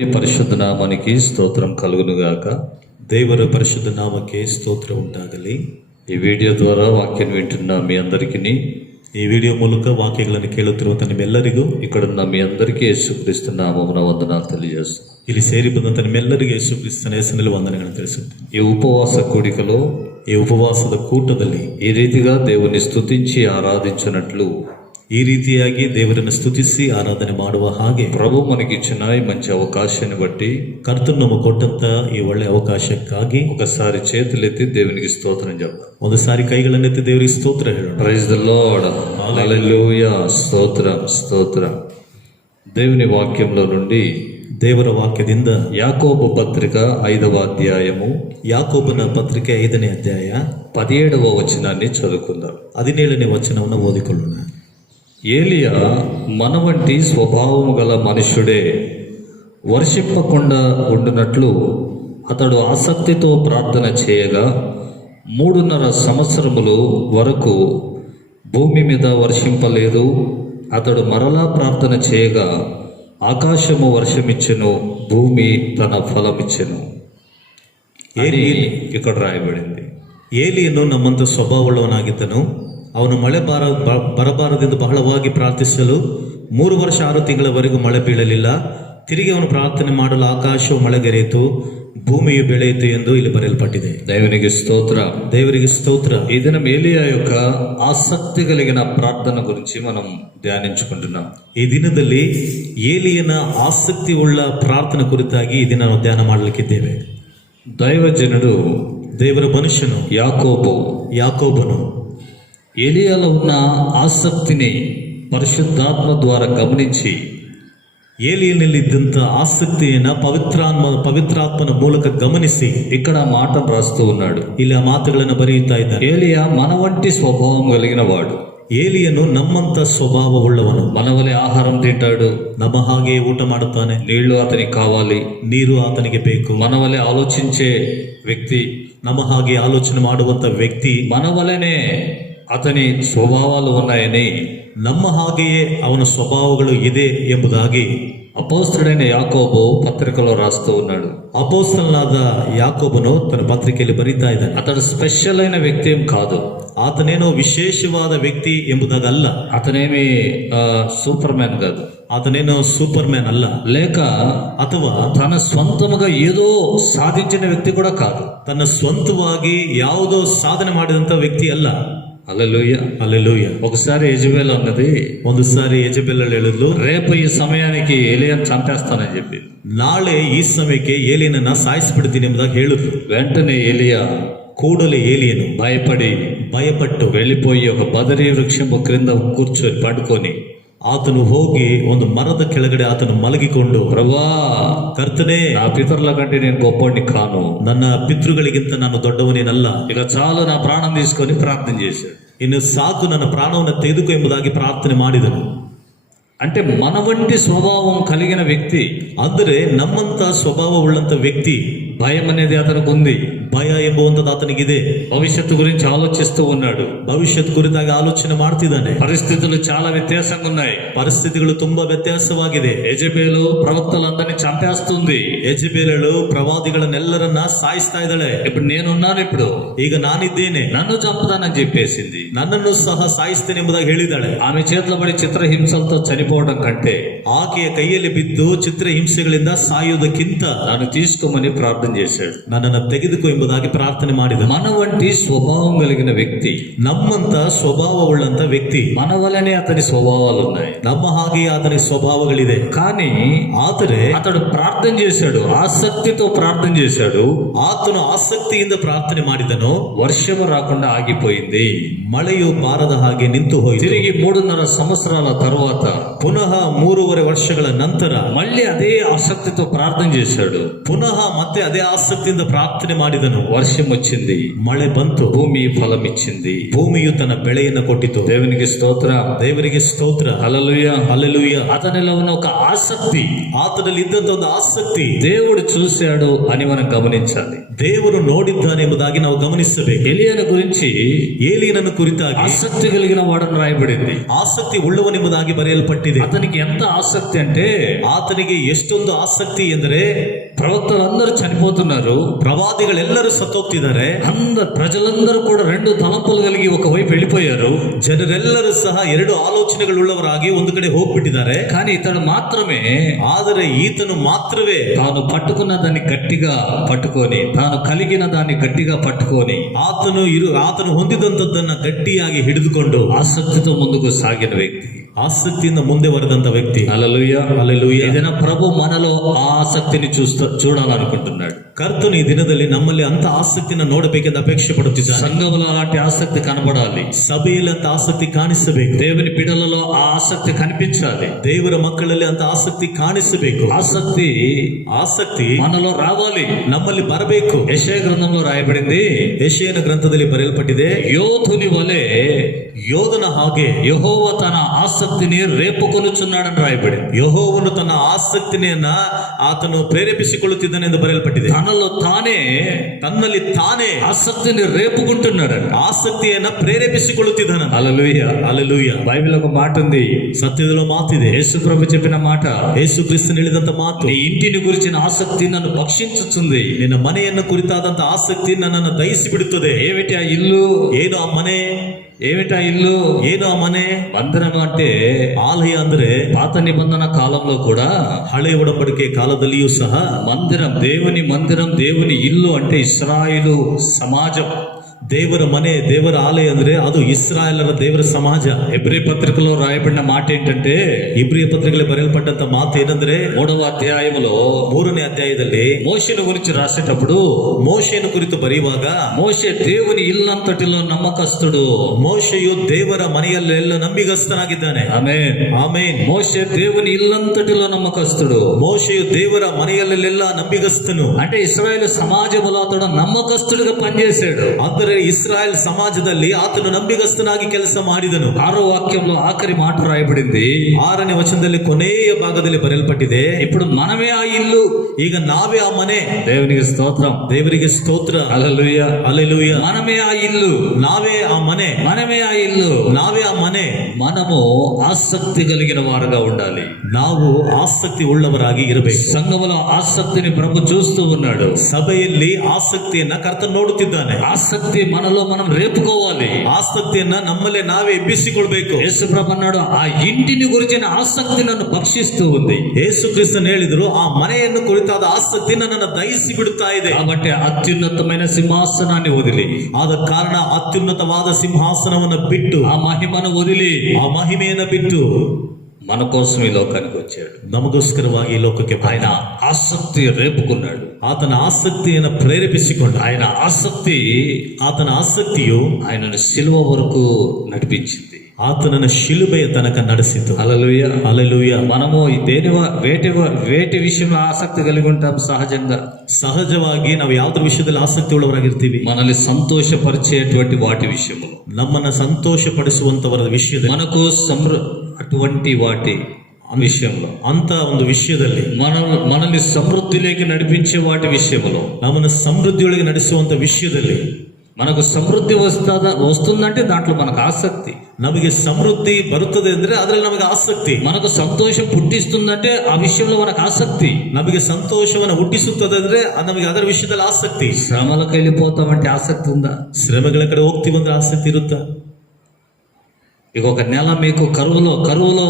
ಪರಿಶುದ್ಧ ನಾಮನಿಗೆ ಸ್ತೋತ್ರಂ ಕలుగునుగాక. ದೇವರ ಪರಿಶುದ್ಧ ನಾಮಕ್ಕೆ ಸ್ತೋತ್ರ ಉಂಟಾಗಲಿ. ಈ ವಿಡಿಯೋ ద్వారా వాక్యం వింటున్న మీ అందరికీ, ఈ వీడియో ಮೂಲಕ వాక్యಗಳನ್ನು ಕೇಳುತ್ತಿರುವಂತ ನಿಮ್ಮೆಲ್ಲರಿಗೂ, ఇక్కడున్న మీ అందరికీ యేసుక్రీస్తు నామమున వందనాలు తెలియజేస్తున్నాను. ಇಲ್ಲಿ ಸೇರಿ ಬಂದಂತ ನಿಮ್ಮೆಲ್ಲರಿಗೂ ಯೇಸುಕ್ರಿಸ್ತನ ಹೆಸರಿನಲ್ಲಿ ವಂದನೆಗಳನ್ನು ತಿಳಿಸುತ್ತೇನೆ. ఈ ఉపవాస కూడికలో, ಈ ಉಪವಾಸದ ಕೂಟದಲ್ಲಿ ఈ రీతిగా దేవుని స్తుతించి ఆరాధించినట్లు, ಈ ರೀತಿಯಾಗಿ ದೇವರನ್ನು ಸ್ತುತಿಸಿ ಆರಾಧನೆ ಮಾಡುವ ಹಾಗೆ ప్రభు మనకిచ్చిన ఈ మంచి అవకాశాన్ని బట్టి, ಕರ್ತನು ನಮಗೆ ಕೊಟ್ಟಂತ ಈ ಒಳ್ಳೆ ಅವಕಾಶಕ್ಕಾಗಿ ఒకసారి చేతులెత్తి దేవునికి స్తోత్రం చెప్తాం. ಒಂದು ಸಾರಿ ಕೈಗಳನ್ನೆತ್ತಿ ದೇವರಿಗೆ ಸ್ತೋತ್ರ ಹೇಳೋಣ. ప్రైజ్ ద లార్డ్, హల్లెలూయా, స్తోత్రం స్తోత్రం. దేవుని వాక్యంలో నుండి, ದೇವರ ವಾಕ್ಯದಿಂದ యాకోబు పత్రిక 5వ అధ్యాయము, ಯಾಕೋಬನ ಪತ್ರಿಕೆ 5ನೇ ಅಧ್ಯಾಯ 17వ వచనాన్ని చదువుకుందాం. 17ನೇ ವಚನವನ್ನು ಓದಿಕೊಳ್ಳೋಣ. ఏలియా మన వంటి స్వభావము గల మనుష్యుడే, వర్షింపకుండా ఉండునట్లు అతడు ఆసక్తితో ప్రార్థన చేయగా 3.5 సంవత్సరములు వరకు భూమి మీద వర్షింపలేదు. అతడు మరలా ప్రార్థన చేయగా ఆకాశము వర్షమిచ్చెను, భూమి తన ఫలమిచ్చెను అని ఇక్కడ రాయబడింది. ಏಲಿಯನು ನಮ್ಮಂತ ಸ್ವಭಾವವುಳ್ಳವನಾಗಿದ್ದನು. ಅವನು ಮಳೆ ಬರಬಾರದೆಂದು ಬಹಳವಾಗಿ ಪ್ರಾರ್ಥಿಸಲು 3 ವರ್ಷ 6 ತಿಂಗಳವರೆಗೂ ಮಳೆ ಬೀಳಲಿಲ್ಲ. ತಿರುಗಿ ಅವನು ಪ್ರಾರ್ಥನೆ ಮಾಡಲು ಆಕಾಶವು ಮಳೆಗರೆಯಿತು, ಭೂಮಿಯು ಬೆಳೆಯಿತು ಎಂದು ಇಲ್ಲಿ ಬರೆಯಲ್ಪಟ್ಟಿದೆ. దేవునికి స్తోత్ర. ದೇವರಿಗೆ ಸ್ತೋತ್ರ. ఈ దినం ఏలియా యొక్క ఆసక్తి కలిగిన ప్రార్థన గురించి మనం ధ్యానించుకుంటున్నాం. ಈ ದಿನದಲ್ಲಿ ಏಲಿಯನ ಆಸಕ್ತಿ ಉಳ್ಳ ಪ್ರಾರ್ಥನೆ ಕುರಿತಾಗಿ ಈ ದಿನ ನಾವು ಧ್ಯಾನ ಮಾಡಲಿಕ್ಕಿದ್ದೇವೆ. దైవజనుడు, ದೇವರ ಮನುಷ್ಯನು ಯಾಕೋಬನು ఏలియాలో ఉన్న ఆసక్తిని పరిశుద్ధాత్మ ద్వారా గమనించి, ಏಲಿಯನಲ್ಲಿದ್ದಂಥ ಆಸಕ್ತಿಯನ್ನ ಪವಿತ್ರಾತ್ಮನ ಮೂಲಕ ಗಮನಿಸಿ ఇక్కడ మాట రాస్తూ ఉన్నాడు. ಇಲ್ಲಿ ಆ ಮಾತುಗಳನ್ನು ಬರೆಯುತ್ತಾ ಇದ್ದಾನೆ. ఏలియా మన వంటి స్వభావం కలిగిన వాడు. ಏಲಿಯನು ನಮ್ಮಂತ ಸ್ವಭಾವವುಳ್ಳವನು. మన వలె ఆహారం తింటాడు, ನಮ್ಮ ಹಾಗೆ ಊಟ ಮಾಡುತ್ತಾನೆ, నీళ్లు అతనికి కావాలి, ನೀರು ಆತನಿಗೆ ಬೇಕು. మన వలె ఆలోచించే వ్యక్తి, ನಮ್ಮ ಹಾಗೆ ಆಲೋಚನೆ ಮಾಡುವಂತ ವ್ಯಕ್ತಿ, మన వలెనే అతని స్వభావాలు ఉన్నాయని, ನಮ್ಮ ಹಾಗೆಯೇ ಅವನ ಸ್ವಭಾವಗಳು ಇದೆ ಎಂಬುದಾಗಿ అపోస్తలుడైన యాకోబు పత్రికలో రాస్తూ ఉన్నాడు. ಅಪೊಸ್ತಲನಾದ ಯಾಕೋಬನು ತನ್ನ ಪತ್ರಿಕೆಯಲ್ಲಿ ಬರೀತಾ ಇದ್ದಾನೆ. అతడు స్పెషల్ అయిన వ్యక్తి ఏం కాదు, ಆತನೇನೋ ವಿಶೇಷವಾದ ವ್ಯಕ್ತಿ ಎಂಬುದಾಗಲ್ಲ. అతనేమి సూపర్ మ్యాన్ కాదు, ಆತನೇನೋ ಸೂಪರ್ ಮ್ಯಾನ್ ಅಲ್ಲ, లేక ಅಥವಾ తన స్వంతముగా ఏదో సాధించిన వ్యక్తి కూడా కాదు, ತನ್ನ ಸ್ವಂತವಾಗಿ ಯಾವುದೋ ಸಾಧನೆ ಮಾಡಿದಂತ ವ್ಯಕ್ತಿ ಅಲ್ಲ. హల్లెలూయా, హల్లెలూయా. ఒకసారి యెజబెల్ అన్నది, ಒಂದು ಸಾರಿ ಯೆಜೆಬೆಲ್ ಹೇಳಿದ್ಲು, రేపు ఈ సమయానికి ఏలియాను చంపేస్తానని చెప్పి, ನಾಳೆ ಈ ಸಮಯಕ್ಕೆ ಏಲಿಯನನ್ನ ಸಾಯಿಸಿಬಿಡ್ತೀನಿ ಎಂಬುದಾಗಿ ಹೇಳಿದ್ಲು. వెంటనే ఏలియా ಕೂಡಲೇ ಏಲಿಯನು ಭಯಪಟ್ಟು వెళ్ళిపోయి ఒక బదరీ వృక్షము క్రింద కూర్చొని పడుకొని, ಆತನು ಹೋಗಿ ಒಂದು ಮರದ ಕೆಳಗಡೆ ಆತನು ಮಲಗಿಕೊಂಡು, ప్రభువా, ಕರ್ತನೇ, నా పితరుల కంటే నేను గొప్పవాడిని కాను, ನನ್ನ ಪಿತೃಗಳಿಗಿಂತ ನಾನು ದೊಡ್ಡವನೇನಲ್ಲ, ఇక చాలు నా ప్రాణం తీసుకొని ప్రార్థన చేశాడు. ಇನ್ನು ಸಾಕು, ನನ್ನ ಪ್ರಾಣವನ್ನು ತೆಗೆದುಕೋ ಎಂಬುದಾಗಿ ಪ್ರಾರ್ಥನೆ ಮಾಡಿದನು. అంటే మన వంటి స్వభావం కలిగిన వ్యక్తి, ಅಂದರೆ ನಮ್ಮಂತ ಸ್ವಭಾವವುಳ್ಳಂತ ವ್ಯಕ್ತಿ, భయం అనేది అతనికి ఉంది, ಭಯ ಎಂಬುವಂಥದ್ದು ಆತನಿಗಿದೆ. భవిష్యత్తు గురించి ఆలోచిస్తూ ఉన్నాడు, ಭವಿಷ್ಯತ್ ಕುರಿತಾಗಿ ಆಲೋಚನೆ ಮಾಡ್ತಿದ್ದಾನೆ. పరిస్థితులు చాలా వ్యత్యాసంగా ఉన్నాయి, ಪರಿಸ್ಥಿತಿಗಳು ತುಂಬಾ ವ್ಯತ್ಯಾಸವಾಗಿದೆ. యెజబెలు ప్రవక్తలందరినీ చంపేస్తుంది, ಯೆಜೆಬೆಲಳು ಪ್ರವಾದಿಗಳನ್ನೆಲ್ಲರನ್ನ ಸಾಯಿಸ್ತಾ ಇದ್ದಾಳೆ. ఇప్పుడు నేనున్నాను, ఇప్పుడు ಈಗ ನಾನಿದ್ದೇನೆ, నన్ను చంపుతానని చెప్పేసింది. ನನ್ನನ್ನು ಸಹ ಸಾಯಿಸ್ತೇನೆ ಎಂಬುದಾಗಿ ಹೇಳಿದ್ದಾಳೆ. ఆమె చేతిలో పడి చిత్రహింసలతో చనిపోవడం కంటే ಆಕೆಯ ಕೈಯಲ್ಲಿ ಬಿದ್ದು ಚಿತ್ರಹಿಂಸೆಗಳಿಂದ ಸಾಯುವುದಕ್ಕಿಂತ నన్ను తీసుకోమని ప్రార్థన చేశాడు. ನನ್ನನ್ನು ತೆಗೆದುಕೋ ಎಂಬುದಾಗಿ ಪ್ರಾರ್ಥನೆ ಮಾಡಿದ. మన వంటి స్వభావం కలిగిన వ్యక్తి, ನಮ್ಮಂತ ಸ್ವಭಾವವುಳ್ಳಂತ ವ್ಯಕ್ತಿ, మన వలనే అతని స్వభావాలు ఉన్నాయి, ನಮ್ಮ ಹಾಗೆಯೇ ಆತನಿಗೆ ಸ್ವಭಾವಗಳಿದೆ. కానీ ಆದರೆ అతడు ప్రార్థన చేశాడు, ఆసక్తితో ప్రార్థన చేశాడు. ಆತನು ಆಸಕ್ತಿಯಿಂದ ಪ್ರಾರ್ಥನೆ ಮಾಡಿದನು. వర్షము రాకుండా ఆగిపోయింది. ಮಳೆಯು ಬಾರದ ಹಾಗೆ ನಿಂತು ಹೋಯಿತು. తిరిగి 3.5 సంవత్సరాల తరువాత, ಪುನಃ 3.5 ವರ್ಷಗಳ ನಂತರ మళ్ళీ అదే ఆసక్తితో ప్రార్థన చేశాడు. ಪುನಃ ಮತ್ತೆ ಅದೇ ಆಸಕ್ತಿಯಿಂದ ಪ್ರಾರ್ಥನೆ ಮಾಡಿದನು. ಮಾಡಿದನು. వర్షం వచ్చింది, ಮಳೆ ಬಂತು, భూమి ఫలం ఇచ్చింది. ಭೂಮಿಯು ತನ್ನ ಬೆಳೆಯನ್ನು ಕೊಟ್ಟಿತು. దేవునికి స్తోత్ర, ದೇವರಿಗೆ ಸ್ತೋತ್ರ. హల్లెలూయా. ಹಲ್ಲೆಲೂಯ. అతనిలో ఉన్న ఒక ఆసక్తి ಆತನಲ್ಲಿ ಇದ್ದಂತ ಒಂದು ಆಸಕ್ತಿ దేవుడు చూశాడు అని మనం గమనించాలి. ದೇವರು ನೋಡಿದ್ದಾನೆ ಎಂಬುದಾಗಿ ನಾವು ಗಮನಿಸಬೇಕು. ఎలియాను గురించి ಏಲಿಯನನ್ನು ಕುರಿತಾಗಿ ఆసక్తి కలిగిన వాడని రాయబడింది. ಆಸಕ್ತಿ ಉಳ್ಳವನೆಂಬುದಾಗಿ ಬರೆಯಲ್ಪಟ್ಟಿದೆ. అతనికి ఎంత ఆసక్తి అంటే ಆತನಿಗೆ ಎಷ್ಟೊಂದು ಆಸಕ್ತಿ ಎಂದರೆ ప్రవక్తలందరూ చనిపోతున్నారు, ಪ್ರವಾದಿಗಳೆಲ್ಲರೂ ಸತ್ತೋಗ್ತಿದ್ದಾರೆ, ప్రజలందరూ కూడా రెండు తలంపులు కలిగి ఒకవైపు వెళ్ళిపోయారు. ಜನರೆಲ್ಲರೂ ಸಹ ಎರಡು ಆಲೋಚನೆಗಳುಳ್ಳವರಾಗಿ ಒಂದು ಕಡೆ ಹೋಗ್ಬಿಟ್ಟಿದ್ದಾರೆ. కానీ ఇతడు మాత్రమే ಆದರೆ ಈತನು ಮಾತ್ರವೇ తాను పట్టుకున్న దాన్ని గట్టిగా పట్టుకొని, తాను కలిగిన దాన్ని గట్టిగా పట్టుకొని ಆತನು ಹೊಂದಿದಂತದ್ದನ್ನ ಗಟ್ಟಿಯಾಗಿ ಹಿಡಿದುಕೊಂಡು ఆసక్తితో ముందుకు సాగిన వ్యక్తి, ಆಸಕ್ತಿಯಿಂದ ಮುಂದೆ ಬರೆದಂತ ವ್ಯಕ್ತಿ. హల్లెలూయా. ಹಲ್ಲೆಲೂಯ. ఏదైనా ప్రభు మనలో ఆ ఆసక్తిని చూడాలనుకుంటున్నాడు. ಕರ್ತನು ಈ ದಿನದಲ್ಲಿ ನಮ್ಮಲ್ಲಿ ಅಂತ ಆಸಕ್ತಿನ ನೋಡಬೇಕೆಂದು ಅಪೇಕ್ಷೆ ಪಡುತ್ತಿದ್ದಾನೆ. సంఘములో అలాంటి ఆసక్తి కనబడాలి. ಸಭೆಯಲ್ಲಿ ಅಂತ ಆಸಕ್ತಿ ಕಾಣಿಸಬೇಕು. దేవుని బిడ్డలలో ఆ ఆసక్తి కనిపించాలి. ದೇವರ ಮಕ್ಕಳಲ್ಲಿ ಅಂತ ಆಸಕ್ತಿ ಕಾಣಿಸಬೇಕು. ಆಸಕ್ತಿ మనలో రావాలి, ನಮ್ಮಲ್ಲಿ ಬರಬೇಕು. యెషయా గ్రంథంలో రాయబడింది, ಯೆಶಾಯನ ಗ್ರಂಥದಲ್ಲಿ ಬರೆಯಲ್ಪಟ್ಟಿದೆ, యోధుని వలె ಯೋಧನ ಹಾಗೆ యెహోవా తన ఆసక్తిని రేపుకొనుచున్నాడని రాయబడింది. ಯೆಹೋವನು ತನ್ನ ಆಸಕ್ತಿಯನ್ನ ಆತನು ಪ್ರೇರೇಪಿಸಿಕೊಳ್ಳುತ್ತಿದ್ದಾನೆ ಎಂದು ಬರೆಯಲ್ಪಟ್ಟಿದೆ. ತನ್ನಲ್ಲಿ ತಾನೇ ఆసక్తిని రేపుకుంటున్నాడు, ಆಸಕ್ತಿಯನ್ನ ಪ್ರೇರೇಪಿಸಿಕೊಳ್ಳುತ್ತಿದ್ದಾನೆ. హల్లెలూయా. ಹಲ್ಲೆಲೂಯ. బైబిల్ ఒక మాట ఉంది, ಸತ್ಯದಲ್ಲೂ ಮಾತಿದೆ. యేసు ప్రభు చెప్పిన మాట, ಯೇಸು ಕ್ರಿಸ್ತನು ಹೇಳಿದಂತ ಮಾತು, నీ ఇంటిని గురించిన ఆసక్తి నన్ను భక్షించుతుంది. ನಿನ್ನ ಮನೆಯನ್ನು ಕುರಿತಾದಂತ ಆಸಕ್ತಿ ನನ್ನನ್ನು ದಹಿಸಿ ಬಿಡುತ್ತದೆ. ఏమిటి ఆ ఇల్లు? ಏನು ಆ ಮನೆ? ఏమిటి ఆ ఇల్లు? ಏನು ಆ ಮನೆ? మందిరం అంటే ಆಲಯ ಅಂದ್ರೆ పాత నిబంధన కాలంలో కూడా, ಹಳೆ ಒಡಂಬಡಿಕೆ ಕಾಲದಲ್ಲಿಯೂ ಸಹ మందిరం, దేవుని మందిరం, దేవుని ఇల్లు అంటే ఇశ్రాయేలు సమాజం. ದೇವರ ಮನೆ, ದೇವರ ಆಲಯ ಅಂದ್ರೆ ಅದು ಇಸ್ರಾಯೇಲರ ದೇವರ ಸಮಾಜ. హెబ్రీ పత్రికలో రాయబడిన మాట ఏంటంటే, ಇಬ್ರಿಯ ಪತ್ರಿಕೆಯಲ್ಲಿ ಬರೆಯಲ್ಪಟ್ಟಂತ ಮಾತು ಏನಂದ್ರೆ 3వ అధ్యాయములో 3ನೇ ಅಧ್ಯಾಯದಲ್ಲಿ మోషేను గురించి రాసేటప్పుడు, ಮೋಶೆಯನ್ನು ಕುರಿತು ಬರೆಯುವಾಗ, మోషే దేవుని ఇల్లంతటిలో నమ్మకస్తుడు. ಮೋಶೆಯು ದೇವರ ಮನೆಯಲ್ಲೆಲ್ಲ ನಂಬಿಗಸ್ತನಾಗಿದ್ದಾನೆ. ఆమేన్. ಆಮೇನ್. మోషే దేవుని ఇల్లంతటిలో నమ్మకస్తుడు. ಮೋಶೆಯು ದೇವರ ಮನೆಯಲ್ಲೆಲ್ಲ ನಂಬಿಗಸ್ತನು. అంటే ఇశ్రాయేలు సమాజములో అతడు నమ్మకస్తుడిగా పనిచేశాడు. ಅಂದರೆ ಇಸ್ರಾಯೇಲ್ ಸಮಾಜದಲ್ಲಿ ಆತನು ನಂಬಿಗಸ್ತನಾಗಿ ಕೆಲಸ ಮಾಡಿದನು. 6వ వాక్యంలో ఆఖరి మాట రాయబడింది, 6ನೇ ವಚನದಲ್ಲಿ ಕೊನೆಯ ಭಾಗದಲ್ಲಿ ಬರೆಯಲ್ಪಟ್ಟಿದೆ, ఇప్పుడు మనమే ఆ ఇల్లు. ಈಗ ನಾವೇ ಆ ಮನೆ. దేవునికి స్తోత్రం. ದೇವರಿಗೆ ಸ್ತೋತ್ರ. హల్లెలూయా. ಹಲ್ಲೆಲೂಯ. మనమే ఆ ఇల్లు, ನಾವೇ ಆ ಮನೆ, మనమే ఆ ఇల్లు. ನಾವೇ ಆ ಮನೆ. మనము ఆసక్తి కలిగిన వారుగా ఉండాలి. ನಾವು ಆಸಕ್ತಿ ಉಳ್ಳವರಾಗಿ ಇರಬೇಕು. సంఘములో ఆసక్తిని ప్రభు చూస్తూ ఉన్నాడు. ಸಭೆಯಲ್ಲಿ ಆಸಕ್ತಿಯನ್ನ ಕರ್ತನು ನೋಡುತ್ತಿದ್ದಾನೆ. ఆసక్తి మనలో మనం రేపుకోవాలి. ಆಸಕ್ತಿಯನ್ನ ನಮ್ಮಲ್ಲೇ ನಾವೇ ಎಬ್ಬಿಸಿಕೊಳ್ಬೇಕು. యేసు ప్రభు అన్నాడు, ఆ ఇంటిని గురించిన ఆసక్తి నన్ను భక్షిస్తూ ఉంది. ಯೇಸು ಕ್ರಿಸ್ತನು ಹೇಳಿದ್ರು, ಆ ಮನೆಯನ್ನು ಕುರಿತಾದ ಆಸಕ್ತಿ ನನ್ನನ್ನು ದಹಿಸಿ ಬಿಡುತ್ತಾ ಇದೆ. కాబట్టి అత్యున్నతమైన సింహాసనాన్ని వదిలి, ಆದ ಕಾರಣ ಅತ್ಯುನ್ನತವಾದ ಸಿಂಹಾಸನವನ್ನು ಬಿಟ್ಟು, ఆ మహిమను వదిలి, ಆ ಮಹಿಮೆಯನ್ನು ಬಿಟ್ಟು మన కోసం ఈ లోకానికి వచ్చాడు. ನಮಗೋಸ್ಕರವಾಗಿ ಈ ಲೋಕಕ್ಕೆ ఆయన ఆసక్తి రేపుకున్నాడు. ಆತನ ಆಸಕ್ತಿಯನ್ನು ಪ್ರೇರೇಪಿಸಿಕೊಂಡ. ఆతన ఆసక్తియు ఆయనను సిలువ వరకు నడిపించింది. ಆತನನ್ನು ಶಿಲುಬೆಯ ತನಕ ನಡೆಸಿತು. హల్లెలూయా. హల్లెలూయా. మనము వేటి విషయంలో ఆసక్తి కలిగి ఉంటాం. ಸಹಜವಾಗಿ ನಾವು ಯಾವುದ್ರ ವಿಷಯದಲ್ಲಿ ಆಸಕ್ತಿ ಉಳ್ಳವರಾಗಿರ್ತೀವಿ? మనల్ని సంతోషపరిచేటువంటి వాటి విషయంలో, ನಮ್ಮನ್ನ ಸಂತೋಷಪಡಿಸುವಂತವರ ವಿಷಯದಲ್ಲಿ, మనకు అటువంటి వాటి విషయంలో, ಅಂತ ಒಂದು ವಿಷಯದಲ್ಲಿ, మనల్ని సమృద్ధిలోకి నడిపించే వాటి విషయంలో, ನಮ್ಮನ್ನು ಸಮೃದ್ಧಿಯೊಳಗೆ ನಡೆಸುವಂತ ವಿಷಯದಲ್ಲಿ, మనకు సమృద్ధి వస్తుందంటే దాంట్లో మనకు ఆసక్తి. ನಮಗೆ ಸಮೃದ್ಧಿ ಬರುತ್ತದೆ ಅಂದ್ರೆ ಅದರಲ್ಲಿ ನಮಗೆ ಆಸಕ್ತಿ. మనకు సంతోషం పుట్టిస్తుందంటే ఆ విషయంలో మనకు ఆసక్తి. ನಮಗೆ ಸಂತೋಷವನ್ನು ಹುಟ್ಟಿಸುತ್ತದೆ ಅಂದ್ರೆ ನಮಗೆ ಅದರ ವಿಷಯದಲ್ಲಿ ಆಸಕ್ತಿ. శ్రమలకు వెళ్ళిపోతామంటే ఆసక్తి ఉందా? ಶ್ರಮೆಗಳ ಕಡೆ ಹೋಗ್ತೀವಂದ್ರೆ ಆಸಕ್ತಿ ಇರುತ್ತಾ? ఇక ఒక నెల మీకు కరువులో